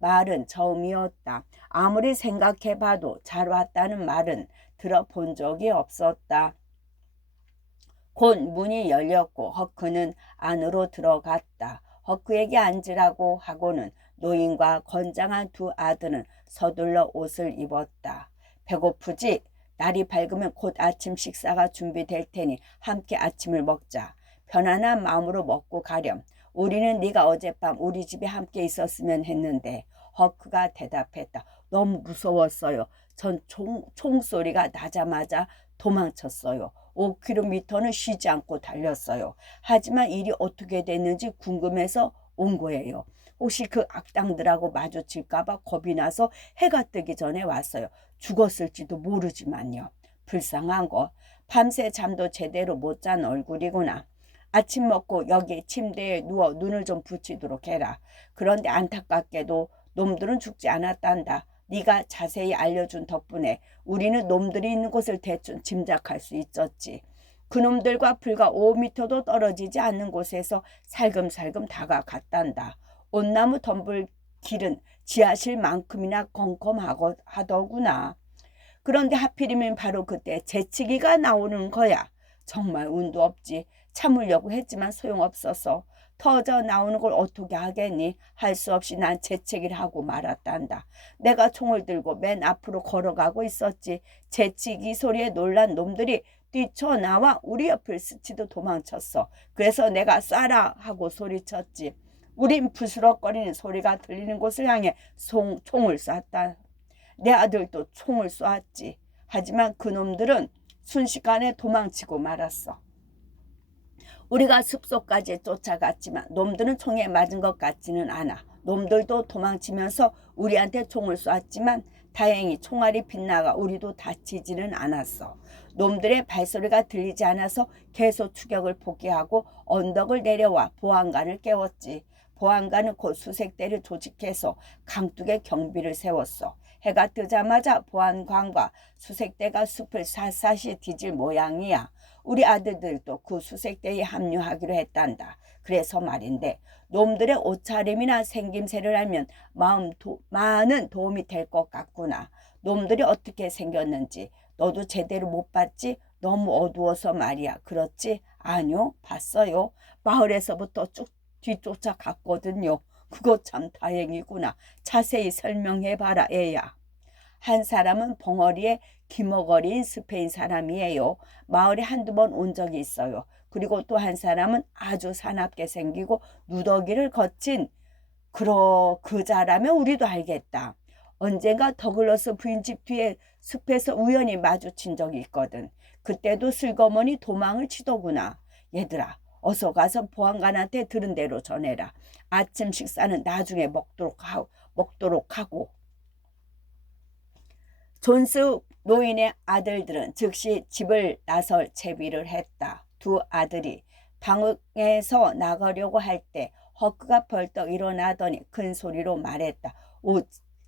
말은 처음이었다. 아무리 생각해봐도 잘 왔다는 말은 들어본 적이 없었다. 곧 문이 열렸고 허크는 안으로 들어갔다. 허크에게 앉으라고 하고는 노인과 건장한 두 아들은 서둘러 옷을 입었다. 배고프지? 날이 밝으면 곧 아침 식사가 준비될 테니 함께 아침을 먹자. 편안한 마음으로 먹고 가렴. 우리는 네가 어젯밤 우리 집에 함께 있었으면 했는데. 허크가 대답했다. 너무 무서웠어요. 전 총소리가 나자마자 도망쳤어요. 5km는 쉬지 않고 달렸어요. 하지만 일이 어떻게 됐는지 궁금해서 온 거예요. 혹시 그 악당들하고 마주칠까봐 겁이 나서 해가 뜨기 전에 왔어요. 죽었을지도 모르지만요. 불쌍한 거. 밤새 잠도 제대로 못 잔 얼굴이구나. 아침 먹고 여기 침대에 누워 눈을 좀 붙이도록 해라. 그런데 안타깝게도 놈들은 죽지 않았단다. 네가 자세히 알려준 덕분에 우리는 놈들이 있는 곳을 대충 짐작할 수 있었지. 그놈들과 불과 5m도 떨어지지 않는 곳에서 살금살금 다가갔단다. 온나무 덤불 길은 지하실만큼이나 컴컴하더구나. 그런데 하필이면 바로 그때 재치기가 나오는 거야. 정말 운도 없지. 참으려고 했지만 소용없어서. 터져 나오는 걸 어떻게 하겠니? 할 수 없이 난 재채기를 하고 말았단다. 내가 총을 들고 맨 앞으로 걸어가고 있었지. 재치기 소리에 놀란 놈들이 뛰쳐나와 우리 옆을 스치듯 도망쳤어. 그래서 내가 쏴라 하고 소리쳤지. 우린 부스럭거리는 소리가 들리는 곳을 향해 총을 쐈다. 내 아들도 총을 쏘았지. 하지만 그놈들은 순식간에 도망치고 말았어. 우리가 숲속까지 쫓아갔지만 놈들은 총에 맞은 것 같지는 않아. 놈들도 도망치면서 우리한테 총을 쐈지만 다행히 총알이 빗나가 우리도 다치지는 않았어. 놈들의 발소리가 들리지 않아서 계속 추격을 포기하고 언덕을 내려와 보안관을 깨웠지. 보안관은 곧 수색대를 조직해서 강둑에 경비를 세웠어. 해가 뜨자마자 보안관과 수색대가 숲을 샅샅이 뒤질 모양이야. 우리 아들들도 그 수색대에 합류하기로 했단다. 그래서 말인데 놈들의 옷차림이나 생김새를 알면 많은 도움이 될 것 같구나. 놈들이 어떻게 생겼는지 너도 제대로 못 봤지? 너무 어두워서 말이야. 그렇지? 아니요, 봤어요. 마을에서부터 쭉 뒤쫓아 갔거든요. 그거 참 다행이구나. 자세히 설명해봐라, 애야. 한 사람은 벙어리에 기머거리인 스페인 사람이에요. 마을에 한두 번 온 적이 있어요. 그리고 또 한 사람은 아주 사납게 생기고 누더기를 거친 그 자라면 우리도 알겠다. 언젠가 더글러스 부인집 뒤에 숲에서 우연히 마주친 적이 있거든. 그때도 슬그머니 도망을 치더구나. 얘들아, 어서 가서 보안관한테 들은 대로 전해라. 아침 식사는 나중에 먹도록 하고. 존스 노인의 아들들은 즉시 집을 나설 채비를 했다. 두 아들이 방에서 나가려고 할 때 허크가 벌떡 일어나더니 큰 소리로 말했다. 오,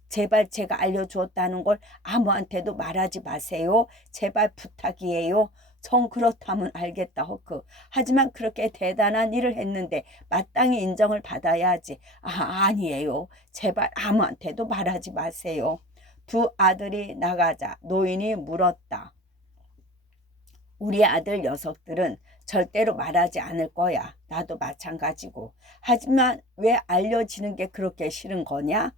제발 제가 알려주었다는 걸 아무한테도 말하지 마세요. 제발 부탁이에요. 정 그렇다면 알겠다, 허크. 하지만 그렇게 대단한 일을 했는데 마땅히 인정을 받아야 하지. 아니에요. 제발 아무한테도 말하지 마세요. 두 아들이 나가자 노인이 물었다. 우리 아들 녀석들은 절대로 말하지 않을 거야. 나도 마찬가지고. 하지만 왜 알려지는 게 그렇게 싫은 거냐?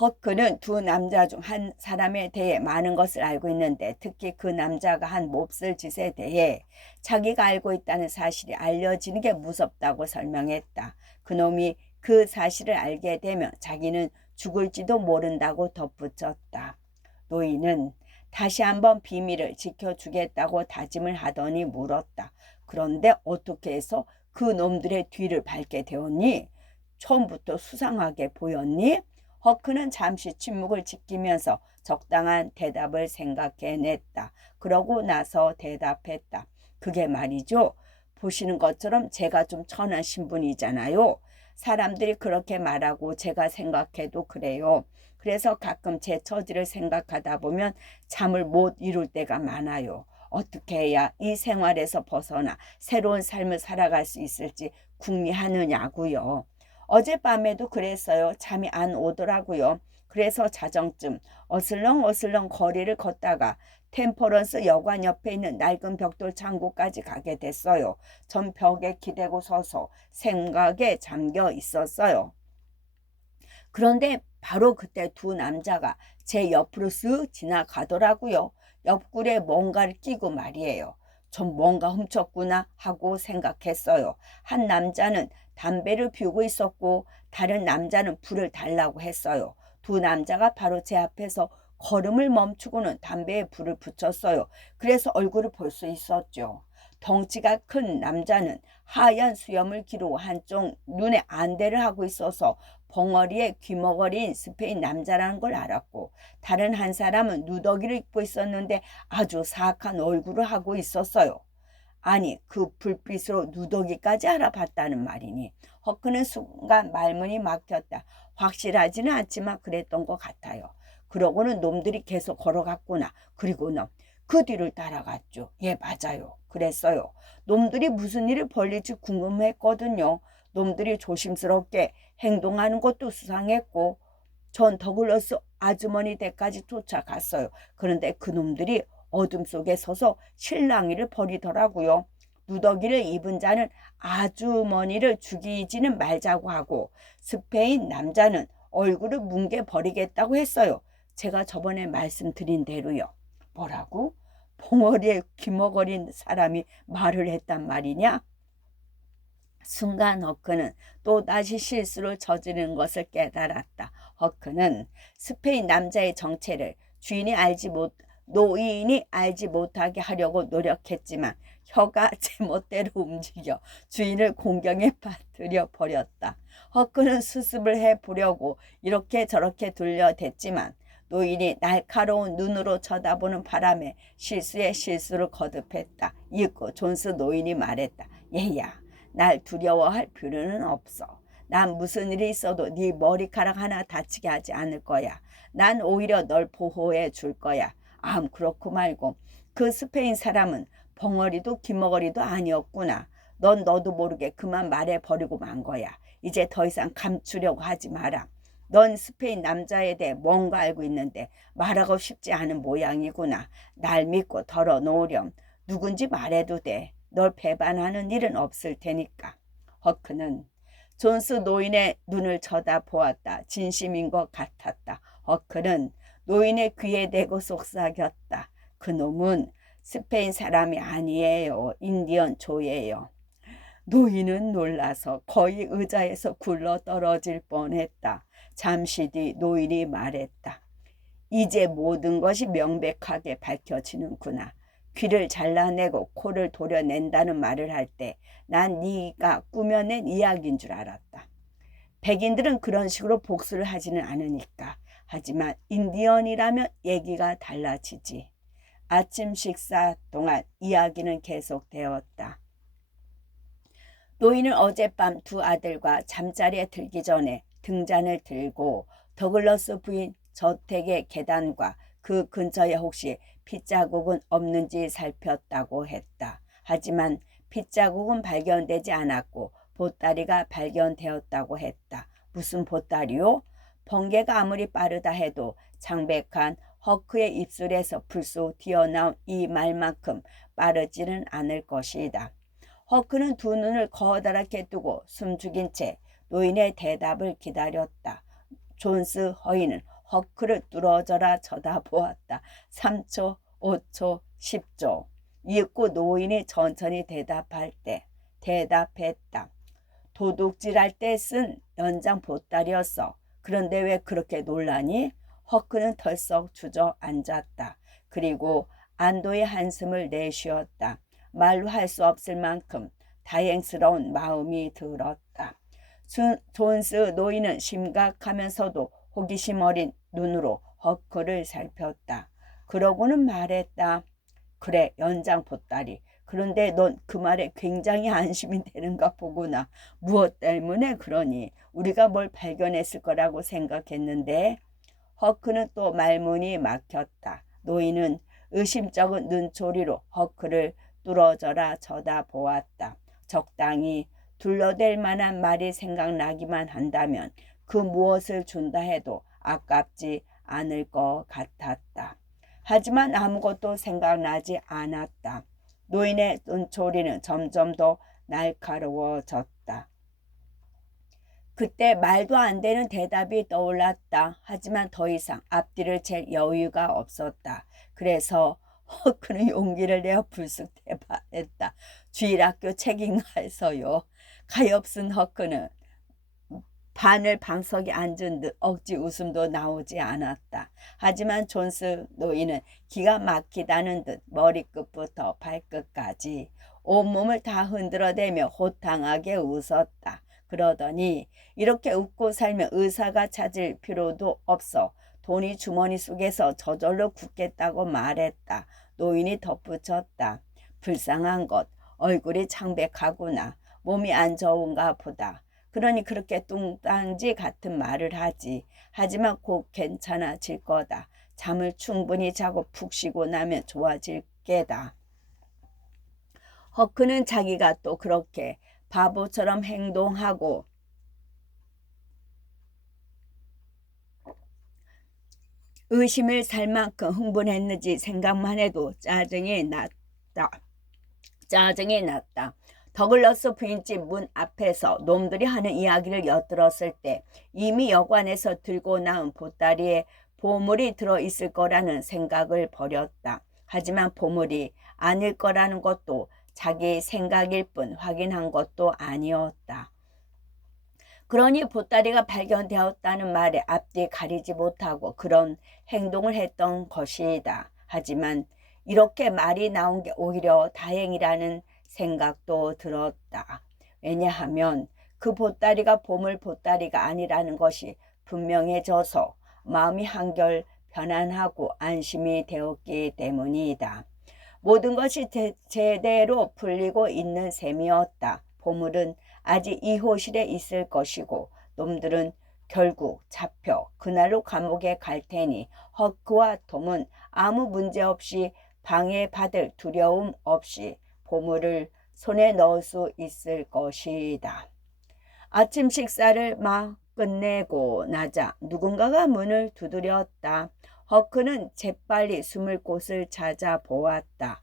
허크는 두 남자 중 한 사람에 대해 많은 것을 알고 있는데 특히 그 남자가 한 몹쓸 짓에 대해 자기가 알고 있다는 사실이 알려지는 게 무섭다고 설명했다. 그놈이 그 사실을 알게 되면 자기는 죽을지도 모른다고 덧붙였다. 노인은 다시 한번 비밀을 지켜주겠다고 다짐을 하더니 물었다. 그런데 어떻게 해서 그 놈들의 뒤를 밟게 되었니? 처음부터 수상하게 보였니? 허크는 잠시 침묵을 지키면서 적당한 대답을 생각해냈다. 그러고 나서 대답했다. 그게 말이죠. 보시는 것처럼 제가 좀 천한 신분이잖아요. 사람들이 그렇게 말하고 제가 생각해도 그래요. 그래서 가끔 제 처지를 생각하다 보면 잠을 못 이룰 때가 많아요. 어떻게 해야 이 생활에서 벗어나 새로운 삶을 살아갈 수 있을지 궁리하느냐고요. 어젯밤에도 그랬어요. 잠이 안 오더라고요. 그래서 자정쯤 어슬렁어슬렁 거리를 걷다가 템퍼런스 여관 옆에 있는 낡은 벽돌 창고까지 가게 됐어요. 전 벽에 기대고 서서 생각에 잠겨 있었어요. 그런데 바로 그때 두 남자가 제 옆으로 쓱 지나가더라고요. 옆구리에 뭔가를 끼고 말이에요. 전 뭔가 훔쳤구나 하고 생각했어요. 한 남자는 담배를 피우고 있었고 다른 남자는 불을 달라고 했어요. 두 남자가 바로 제 앞에서 걸음을 멈추고는 담배에 불을 붙였어요. 그래서 얼굴을 볼 수 있었죠. 덩치가 큰 남자는 하얀 수염을 기르고 한쪽 눈에 안대를 하고 있어서 벙어리에 귀머거리인 스페인 남자라는 걸 알았고 다른 한 사람은 누더기를 입고 있었는데 아주 사악한 얼굴을 하고 있었어요. 아니 그 불빛으로 누더기까지 알아봤다는 말이니. 허크는 순간 말문이 막혔다. 확실하지는 않지만 그랬던 것 같아요. 그러고는 놈들이 계속 걸어갔구나. 그리고 넌 그 뒤를 따라갔죠. 예, 맞아요. 그랬어요. 놈들이 무슨 일을 벌릴지 궁금했거든요. 놈들이 조심스럽게 행동하는 것도 수상했고 전 더글러스 아주머니 댁까지 쫓아갔어요. 그런데 그놈들이 어둠 속에 서서 실랑이를 벌이더라고요. 누더기를 입은 자는 아주머니를 죽이지는 말자고 하고 스페인 남자는 얼굴을 뭉개 버리겠다고 했어요. 제가 저번에 말씀드린 대로요. 뭐라고? 봉어리에 귀머거린 사람이 말을 했단 말이냐? 순간 허크는 또다시 실수를 저지른 것을 깨달았다. 허크는 스페인 남자의 정체를 노인이 알지 못하게 하려고 노력했지만 혀가 제멋대로 움직여 주인을 공경에 빠뜨려 버렸다. 허크는 수습을 해보려고 이렇게 저렇게 돌려댔지만 노인이 날카로운 눈으로 쳐다보는 바람에 실수에 실수를 거듭했다. 이윽고 존스 노인이 말했다. 얘야, 날 두려워할 필요는 없어. 난 무슨 일이 있어도 네 머리카락 하나 다치게 하지 않을 거야. 난 오히려 널 보호해 줄 거야. 그렇고 말고 그 스페인 사람은 벙어리도 기머거리도 아니었구나. 넌 너도 모르게 그만 말해버리고 만 거야. 이제 더 이상 감추려고 하지 마라. 넌 스페인 남자에 대해 뭔가 알고 있는데 말하고 싶지 않은 모양이구나. 날 믿고 덜어놓으렴. 누군지 말해도 돼. 널 배반하는 일은 없을 테니까. 허크는 존스 노인의 눈을 쳐다보았다. 진심인 것 같았다. 허크는 노인의 귀에 대고 속삭였다. 그놈은 스페인 사람이 아니에요. 인디언 조예요. 노인은 놀라서 거의 의자에서 굴러 떨어질 뻔했다. 잠시 뒤 노인이 말했다. 이제 모든 것이 명백하게 밝혀지는구나. 귀를 잘라내고 코를 도려낸다는 말을 할 때 난 네가 꾸며낸 이야기인 줄 알았다. 백인들은 그런 식으로 복수를 하지는 않으니까. 하지만 인디언이라면 얘기가 달라지지. 아침 식사 동안 이야기는 계속되었다. 노인은 어젯밤 두 아들과 잠자리에 들기 전에 등잔을 들고 더글러스 부인 저택의 계단과 그 근처에 혹시 핏자국은 없는지 살폈다고 했다. 하지만 핏자국은 발견되지 않았고 보따리가 발견되었다고 했다. 무슨 보따리요? 번개가 아무리 빠르다 해도 창백한 허크의 입술에서 불쑥 튀어나온 이 말만큼 빠르지는 않을 것이다. 허크는 두 눈을 커다랗게 뜨고 숨죽인 채 노인의 대답을 기다렸다. 존스 허인은 허크를 뚫어져라 쳐다보았다. 3초, 5초, 10초. 이윽고 노인이 천천히 대답할 때 대답했다. 도둑질할 때 쓴 연장 보따리였어. 그런데 왜 그렇게 놀라니? 허크는 털썩 주저앉았다. 그리고 안도의 한숨을 내쉬었다. 말로 할 수 없을 만큼 다행스러운 마음이 들었다. 존스 노인은 심각하면서도 호기심 어린 눈으로 허크를 살폈다. 그러고는 말했다. 그래, 연장 보따리. 그런데 넌 그 말에 굉장히 안심이 되는가 보구나. 무엇 때문에 그러니? 우리가 뭘 발견했을 거라고 생각했는데. 허크는 또 말문이 막혔다. 노인은 의심쩍은 눈초리로 허크를 뚫어져라 쳐다보았다. 적당히 둘러댈 만한 말이 생각나기만 한다면 그 무엇을 준다 해도 아깝지 않을 것 같았다. 하지만 아무것도 생각나지 않았다. 노인의 눈초리는 점점 더 날카로워졌다. 그때 말도 안 되는 대답이 떠올랐다. 하지만 더 이상 앞뒤를 잴 여유가 없었다. 그래서 허크는 용기를 내어 불쑥 대답했다. 주일학교 책임가에서요. 가엾은 허크는 바늘 방석에 앉은 듯 억지 웃음도 나오지 않았다. 하지만 존스 노인은 기가 막히다는 듯 머리끝부터 발끝까지 온몸을 다 흔들어대며 호탕하게 웃었다. 그러더니 이렇게 웃고 살면 의사가 찾을 필요도 없어. 돈이 주머니 속에서 저절로 굳겠다고 말했다. 노인이 덧붙였다. 불쌍한 것, 얼굴이 창백하구나. 몸이 안 좋은가 보다. 그러니 그렇게 뚱딴지 같은 말을 하지. 하지만 곧 괜찮아질 거다. 잠을 충분히 자고 푹 쉬고 나면 좋아질 게다. 허크는 자기가 또 그렇게 바보처럼 행동하고 의심을 살 만큼 흥분했는지 생각만 해도 짜증이 났다. 더글러스 부인집 문 앞에서 놈들이 하는 이야기를 엿들었을 때 이미 여관에서 들고 나온 보따리에 보물이 들어있을 거라는 생각을 버렸다. 하지만 보물이 아닐 거라는 것도 자기 생각일 뿐 확인한 것도 아니었다. 그러니 보따리가 발견되었다는 말에 앞뒤 가리지 못하고 그런 행동을 했던 것이다. 하지만 이렇게 말이 나온 게 오히려 다행이라는 생각도 들었다. 왜냐하면 그 보따리가 보물 보따리가 아니라는 것이 분명해져서 마음이 한결 편안하고 안심이 되었기 때문이다. 모든 것이 제대로 풀리고 있는 셈이었다. 보물은 아직 이 호실에 있을 것이고 놈들은 결국 잡혀 그날로 감옥에 갈 테니 허크와 톰은 아무 문제 없이 방해받을 두려움 없이 보물을 손에 넣을 수 있을 것이다. 아침 식사를 막 끝내고 나자 누군가가 문을 두드렸다. 허크는 재빨리 숨을 곳을 찾아보았다.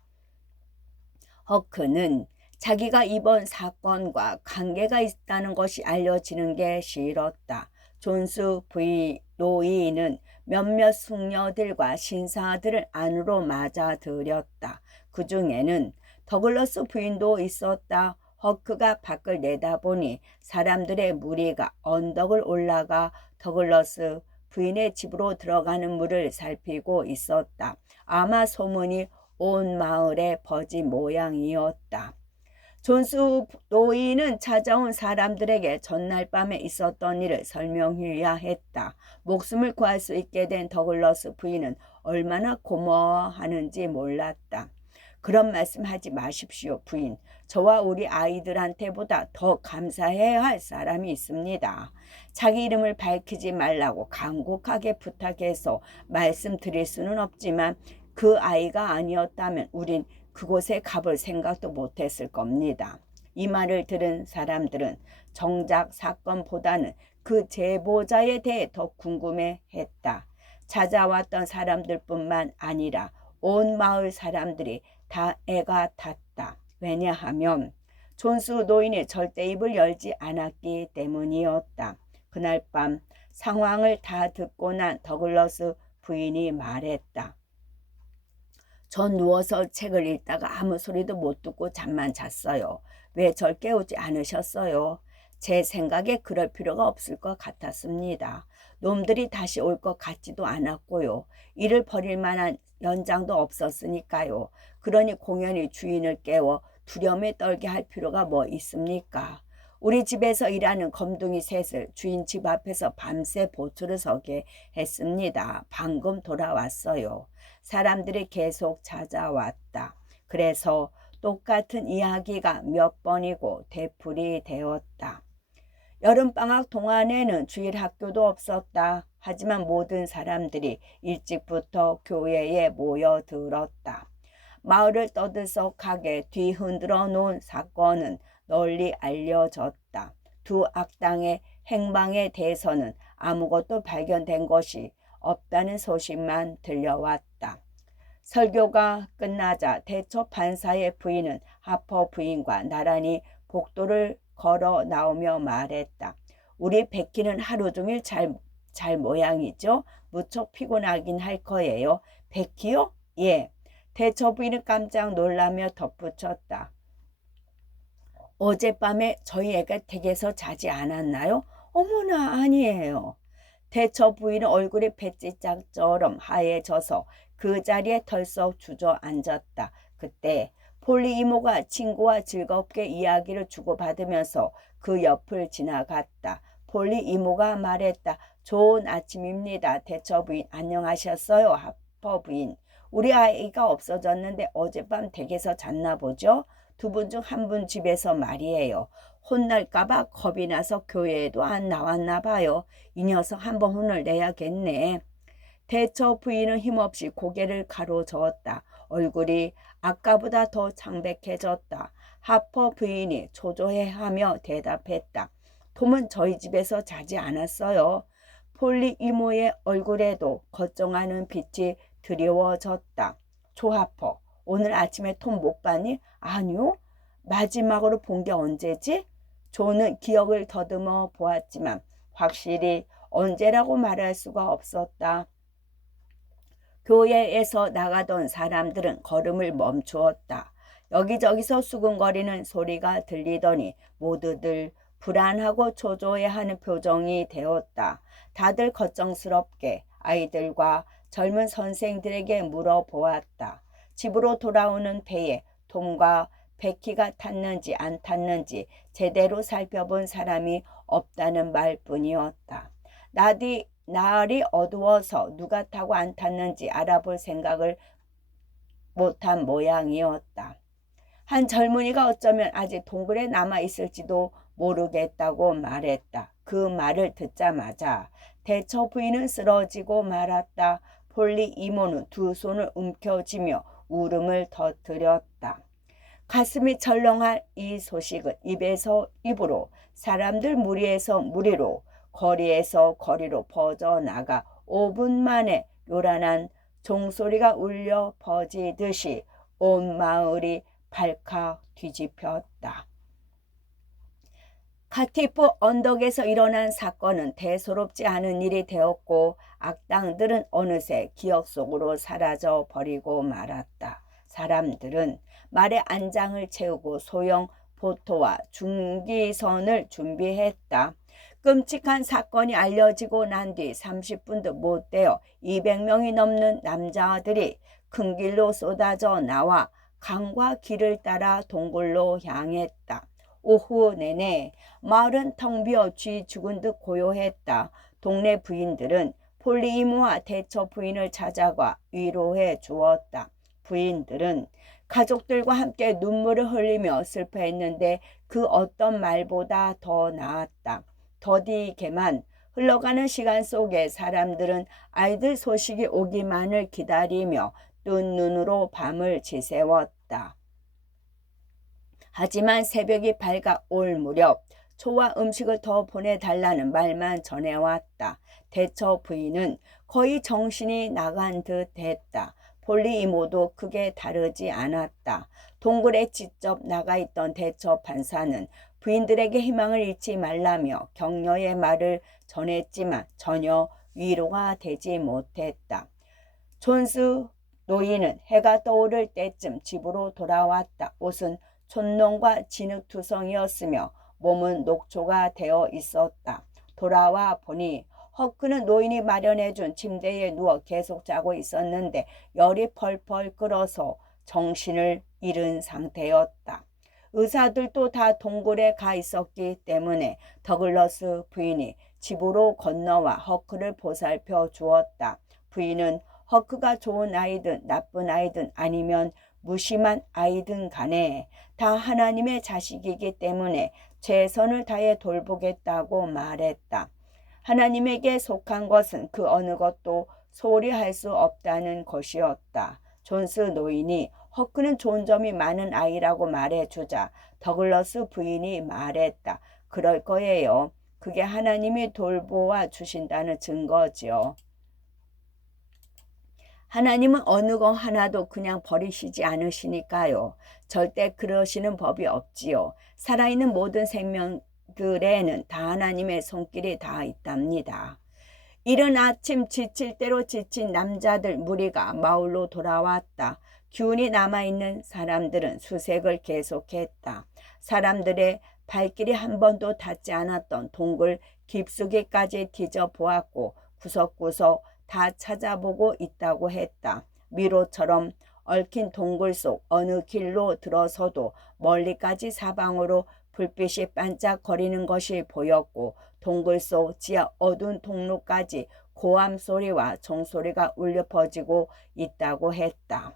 허크는 자기가 이번 사건과 관계가 있다는 것이 알려지는 게 싫었다. 존스 V. 노이는 몇몇 숙녀들과 신사들을 안으로 맞아들였다. 그 중에는 더글러스 부인도 있었다. 허크가 밖을 내다보니 사람들의 무리가 언덕을 올라가 더글러스 부인의 집으로 들어가는 물을 살피고 있었다. 아마 소문이 온 마을에 퍼진 모양이었다. 존스 노인은 찾아온 사람들에게 전날 밤에 있었던 일을 설명해야 했다. 목숨을 구할 수 있게 된 더글러스 부인은 얼마나 고마워하는지 몰랐다. 그런 말씀하지 마십시오, 부인. 저와 우리 아이들한테보다 더 감사해야 할 사람이 있습니다. 자기 이름을 밝히지 말라고 간곡하게 부탁해서 말씀드릴 수는 없지만 그 아이가 아니었다면 우린 그곳에 가볼 생각도 못했을 겁니다. 이 말을 들은 사람들은 정작 사건보다는 그 제보자에 대해 더 궁금해했다. 찾아왔던 사람들뿐만 아니라 온 마을 사람들이 다 애가 탔다. 왜냐하면 존스 노인이 절대 입을 열지 않았기 때문이었다. 그날 밤 상황을 다 듣고 난 더글러스 부인이 말했다. 전 누워서 책을 읽다가 아무 소리도 못 듣고 잠만 잤어요. 왜 절 깨우지 않으셨어요? 제 생각에 그럴 필요가 없을 것 같았습니다. 놈들이 다시 올 것 같지도 않았고요. 일을 벌일 만한 연장도 없었으니까요. 그러니 공연히 주인을 깨워 두려움에 떨게 할 필요가 뭐 있습니까? 우리 집에서 일하는 검둥이 셋을 주인 집 앞에서 밤새 보초를 서게 했습니다. 방금 돌아왔어요. 사람들이 계속 찾아왔다. 그래서 똑같은 이야기가 몇 번이고 되풀이 되었다. 여름방학 동안에는 주일 학교도 없었다. 하지만 모든 사람들이 일찍부터 교회에 모여들었다. 마을을 떠들썩하게 뒤흔들어 놓은 사건은 널리 알려졌다. 두 악당의 행방에 대해서는 아무것도 발견된 것이 없다는 소식만 들려왔다. 설교가 끝나자 대처 판사의 부인은 하퍼 부인과 나란히 복도를 걸어 나오며 말했다. 우리 베키는 하루 종일 잘 모양이죠? 무척 피곤하긴 할 거예요. 베키요? 예. 대처 부인은 깜짝 놀라며 덧붙였다. 어젯밤에 저희 애가 댁에서 자지 않았나요? 어머나, 아니에요. 대처 부인은 얼굴이 배지짝처럼 하얘져서 그 자리에 털썩 주저앉았다. 그때 폴리 이모가 친구와 즐겁게 이야기를 주고받으면서 그 옆을 지나갔다. 폴리 이모가 말했다. 좋은 아침입니다. 대처 부인 안녕하셨어요. 하퍼 부인. 우리 아이가 없어졌는데 어젯밤 댁에서 잤나 보죠? 두 분 중 한 분 집에서 말이에요. 혼날까봐 겁이 나서 교회에도 안 나왔나 봐요. 이 녀석 한번 혼을 내야겠네. 대처 부인은 힘없이 고개를 가로저었다. 얼굴이 아까보다 더 창백해졌다. 하퍼 부인이 초조해하며 대답했다. 톰은 저희 집에서 자지 않았어요. 폴리 이모의 얼굴에도 걱정하는 빛이 드리워졌다. 조하퍼, 오늘 아침에 톰 못 봤니? 아니요. 마지막으로 본 게 언제지? 조는 기억을 더듬어 보았지만 확실히 언제라고 말할 수가 없었다. 교회에서 나가던 사람들은 걸음을 멈추었다. 여기저기서 수근거리는 소리가 들리더니 모두들 불안하고 초조해하는 표정이 되었다. 다들 걱정스럽게 아이들과 젊은 선생들에게 물어보았다. 집으로 돌아오는 배에 톰과 베키가 탔는지 안 탔는지 제대로 살펴본 사람이 없다는 말뿐이었다. 날이 어두워서 누가 타고 안 탔는지 알아볼 생각을 못한 모양이었다. 한 젊은이가 어쩌면 아직 동굴에 남아 있을지도 모르겠다고 말했다. 그 말을 듣자마자 대처 부인은 쓰러지고 말았다. 폴리 이모는 두 손을 움켜쥐며 울음을 터뜨렸다. 가슴이 철렁할 이 소식은 입에서 입으로, 사람들 무리에서 무리로, 거리에서 거리로 퍼져나가 5분 만에 요란한 종소리가 울려 퍼지듯이 온 마을이 발칵 뒤집혔다. 카티프 언덕에서 일어난 사건은 대수롭지 않은 일이 되었고 악당들은 어느새 기억 속으로 사라져 버리고 말았다. 사람들은 말의 안장을 채우고 소형 보트와 중기선을 준비했다. 끔찍한 사건이 알려지고 난 뒤 30분도 못 되어 200명이 넘는 남자들이 큰 길로 쏟아져 나와 강과 길을 따라 동굴로 향했다. 오후 내내 마을은 텅 비어 쥐 죽은 듯 고요했다. 동네 부인들은 폴리 이모와 대처 부인을 찾아가 위로해 주었다. 부인들은 가족들과 함께 눈물을 흘리며 슬퍼했는데 그 어떤 말보다 더 나았다. 더디게만 흘러가는 시간 속에 사람들은 아이들 소식이 오기만을 기다리며 뜬 눈으로 밤을 지새웠다. 하지만 새벽이 밝아올 무렵 초와 음식을 더 보내달라는 말만 전해왔다. 대처 부인은 거의 정신이 나간 듯 했다. 폴리 이모도 크게 다르지 않았다. 동굴에 직접 나가있던 대처 판사는 부인들에게 희망을 잃지 말라며 격려의 말을 전했지만 전혀 위로가 되지 못했다. 존스 노인은 해가 떠오를 때쯤 집으로 돌아왔다. 옷은 촌농과 진흙투성이었으며 몸은 녹초가 되어 있었다. 돌아와 보니 허크는 노인이 마련해준 침대에 누워 계속 자고 있었는데 열이 펄펄 끓어서 정신을 잃은 상태였다. 의사들도 다 동굴에 가 있었기 때문에 더글러스 부인이 집으로 건너와 허크를 보살펴 주었다. 부인은 허크가 좋은 아이든 나쁜 아이든 아니면 무심한 아이든 간에 다 하나님의 자식이기 때문에 최선을 다해 돌보겠다고 말했다. 하나님에게 속한 것은 그 어느 것도 소홀히 할 수 없다는 것이었다. 존스 노인이 허크는 좋은 점이 많은 아이라고 말해주자 더글러스 부인이 말했다. 그럴 거예요. 그게 하나님이 돌보아 주신다는 증거지요. 하나님은 어느 거 하나도 그냥 버리시지 않으시니까요. 절대 그러시는 법이 없지요. 살아있는 모든 생명들에는 다 하나님의 손길이 닿아 있답니다. 이른 아침 지칠 대로 지친 남자들 무리가 마을로 돌아왔다. 기운이 남아있는 사람들은 수색을 계속했다. 사람들의 발길이 한 번도 닿지 않았던 동굴 깊숙이까지 뒤져보았고 구석구석 다 찾아보고 있다고 했다. 미로처럼 얽힌 동굴 속 어느 길로 들어서도 멀리까지 사방으로 불빛이 반짝거리는 것이 보였고 동굴 속 지하 어두운 통로까지 고함 소리와 종소리가 울려 퍼지고 있다고 했다.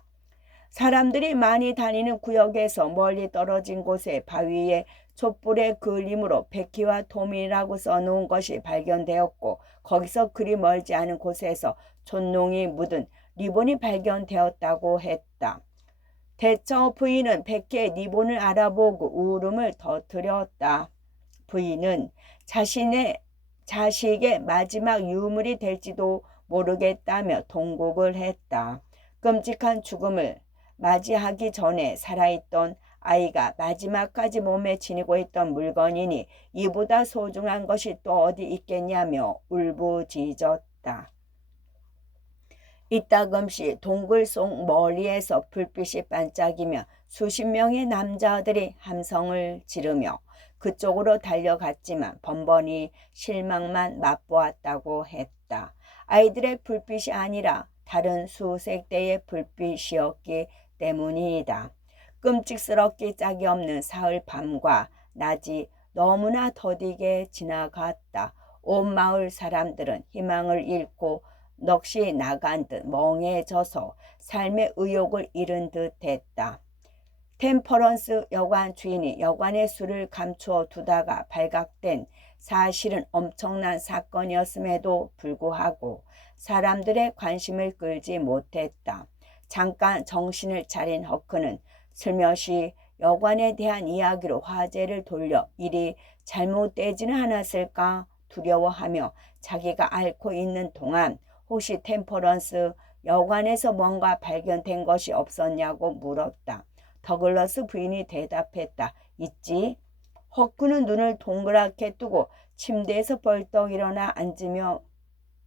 사람들이 많이 다니는 구역에서 멀리 떨어진 곳에 바위에 촛불의 그림으로 베키와 톰이라고 써놓은 것이 발견되었고 거기서 그리 멀지 않은 곳에서 촛농이 묻은 리본이 발견되었다고 했다. 대처 부인은 베키의 리본을 알아보고 울음을 터뜨렸다. 부인은 자식의 마지막 유물이 될지도 모르겠다며 통곡을 했다. 끔찍한 죽음을 맞이하기 전에 살아있던 아이가 마지막까지 몸에 지니고 있던 물건이니 이보다 소중한 것이 또 어디 있겠냐며 울부짖었다. 이따금씩 동굴 속 멀리에서 불빛이 반짝이며 수십 명의 남자들이 함성을 지르며 그쪽으로 달려갔지만 번번이 실망만 맛보았다고 했다. 아이들의 불빛이 아니라 다른 수백 대의 불빛이었기 때문이다. 끔찍스럽기 짝이 없는 사흘 밤과 낮이 너무나 더디게 지나갔다. 온 마을 사람들은 희망을 잃고 넋이 나간 듯 멍해져서 삶의 의욕을 잃은 듯 했다. 템퍼런스 여관 주인이 여관의 술을 감추어 두다가 발각된 사실은 엄청난 사건이었음에도 불구하고 사람들의 관심을 끌지 못했다. 잠깐 정신을 차린 허크는 슬며시 여관에 대한 이야기로 화제를 돌려 일이 잘못되지는 않았을까 두려워하며 자기가 앓고 있는 동안 혹시 템퍼런스 여관에서 뭔가 발견된 것이 없었냐고 물었다. 더글러스 부인이 대답했다. 있지. 허크는 눈을 동그랗게 뜨고 침대에서 벌떡 일어나 앉으며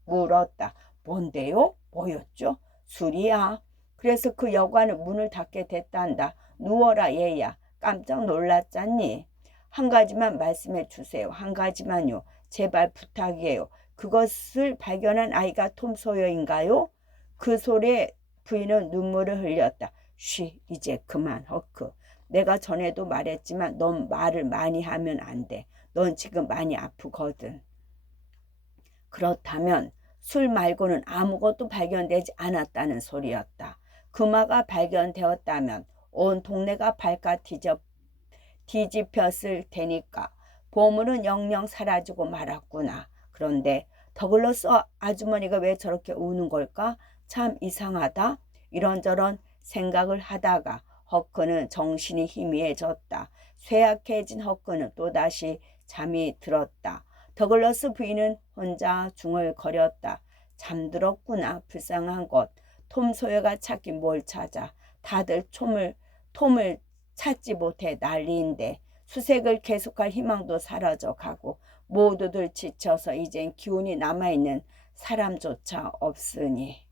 물었다. 뭔데요? 뭐였죠? 술이야. 그래서 그 여관은 문을 닫게 됐단다. 누워라 얘야. 깜짝 놀랐잖니. 한 가지만 말씀해 주세요. 한 가지만요. 제발 부탁이에요. 그것을 발견한 아이가 톰 소여인가요? 그 소리에 부인은 눈물을 흘렸다. 쉬, 이제 그만 허크. 내가 전에도 말했지만 넌 말을 많이 하면 안 돼. 넌 지금 많이 아프거든. 그렇다면 술 말고는 아무것도 발견되지 않았다는 소리였다. 금화가 발견되었다면 온 동네가 발칵 뒤집혔을 테니까 보물은 영영 사라지고 말았구나. 그런데 더글러스 아주머니가 왜 저렇게 우는 걸까? 참 이상하다. 이런저런 생각을 하다가 허크는 정신이 희미해졌다. 쇠약해진 허크는 또다시 잠이 들었다. 더글러스 부인은 혼자 중얼거렸다. 잠들었구나. 불쌍한 것. 톰 소여가 찾긴 뭘 찾아. 다들 톰을 찾지 못해 난리인데 수색을 계속할 희망도 사라져가고 모두들 지쳐서 이젠 기운이 남아있는 사람조차 없으니.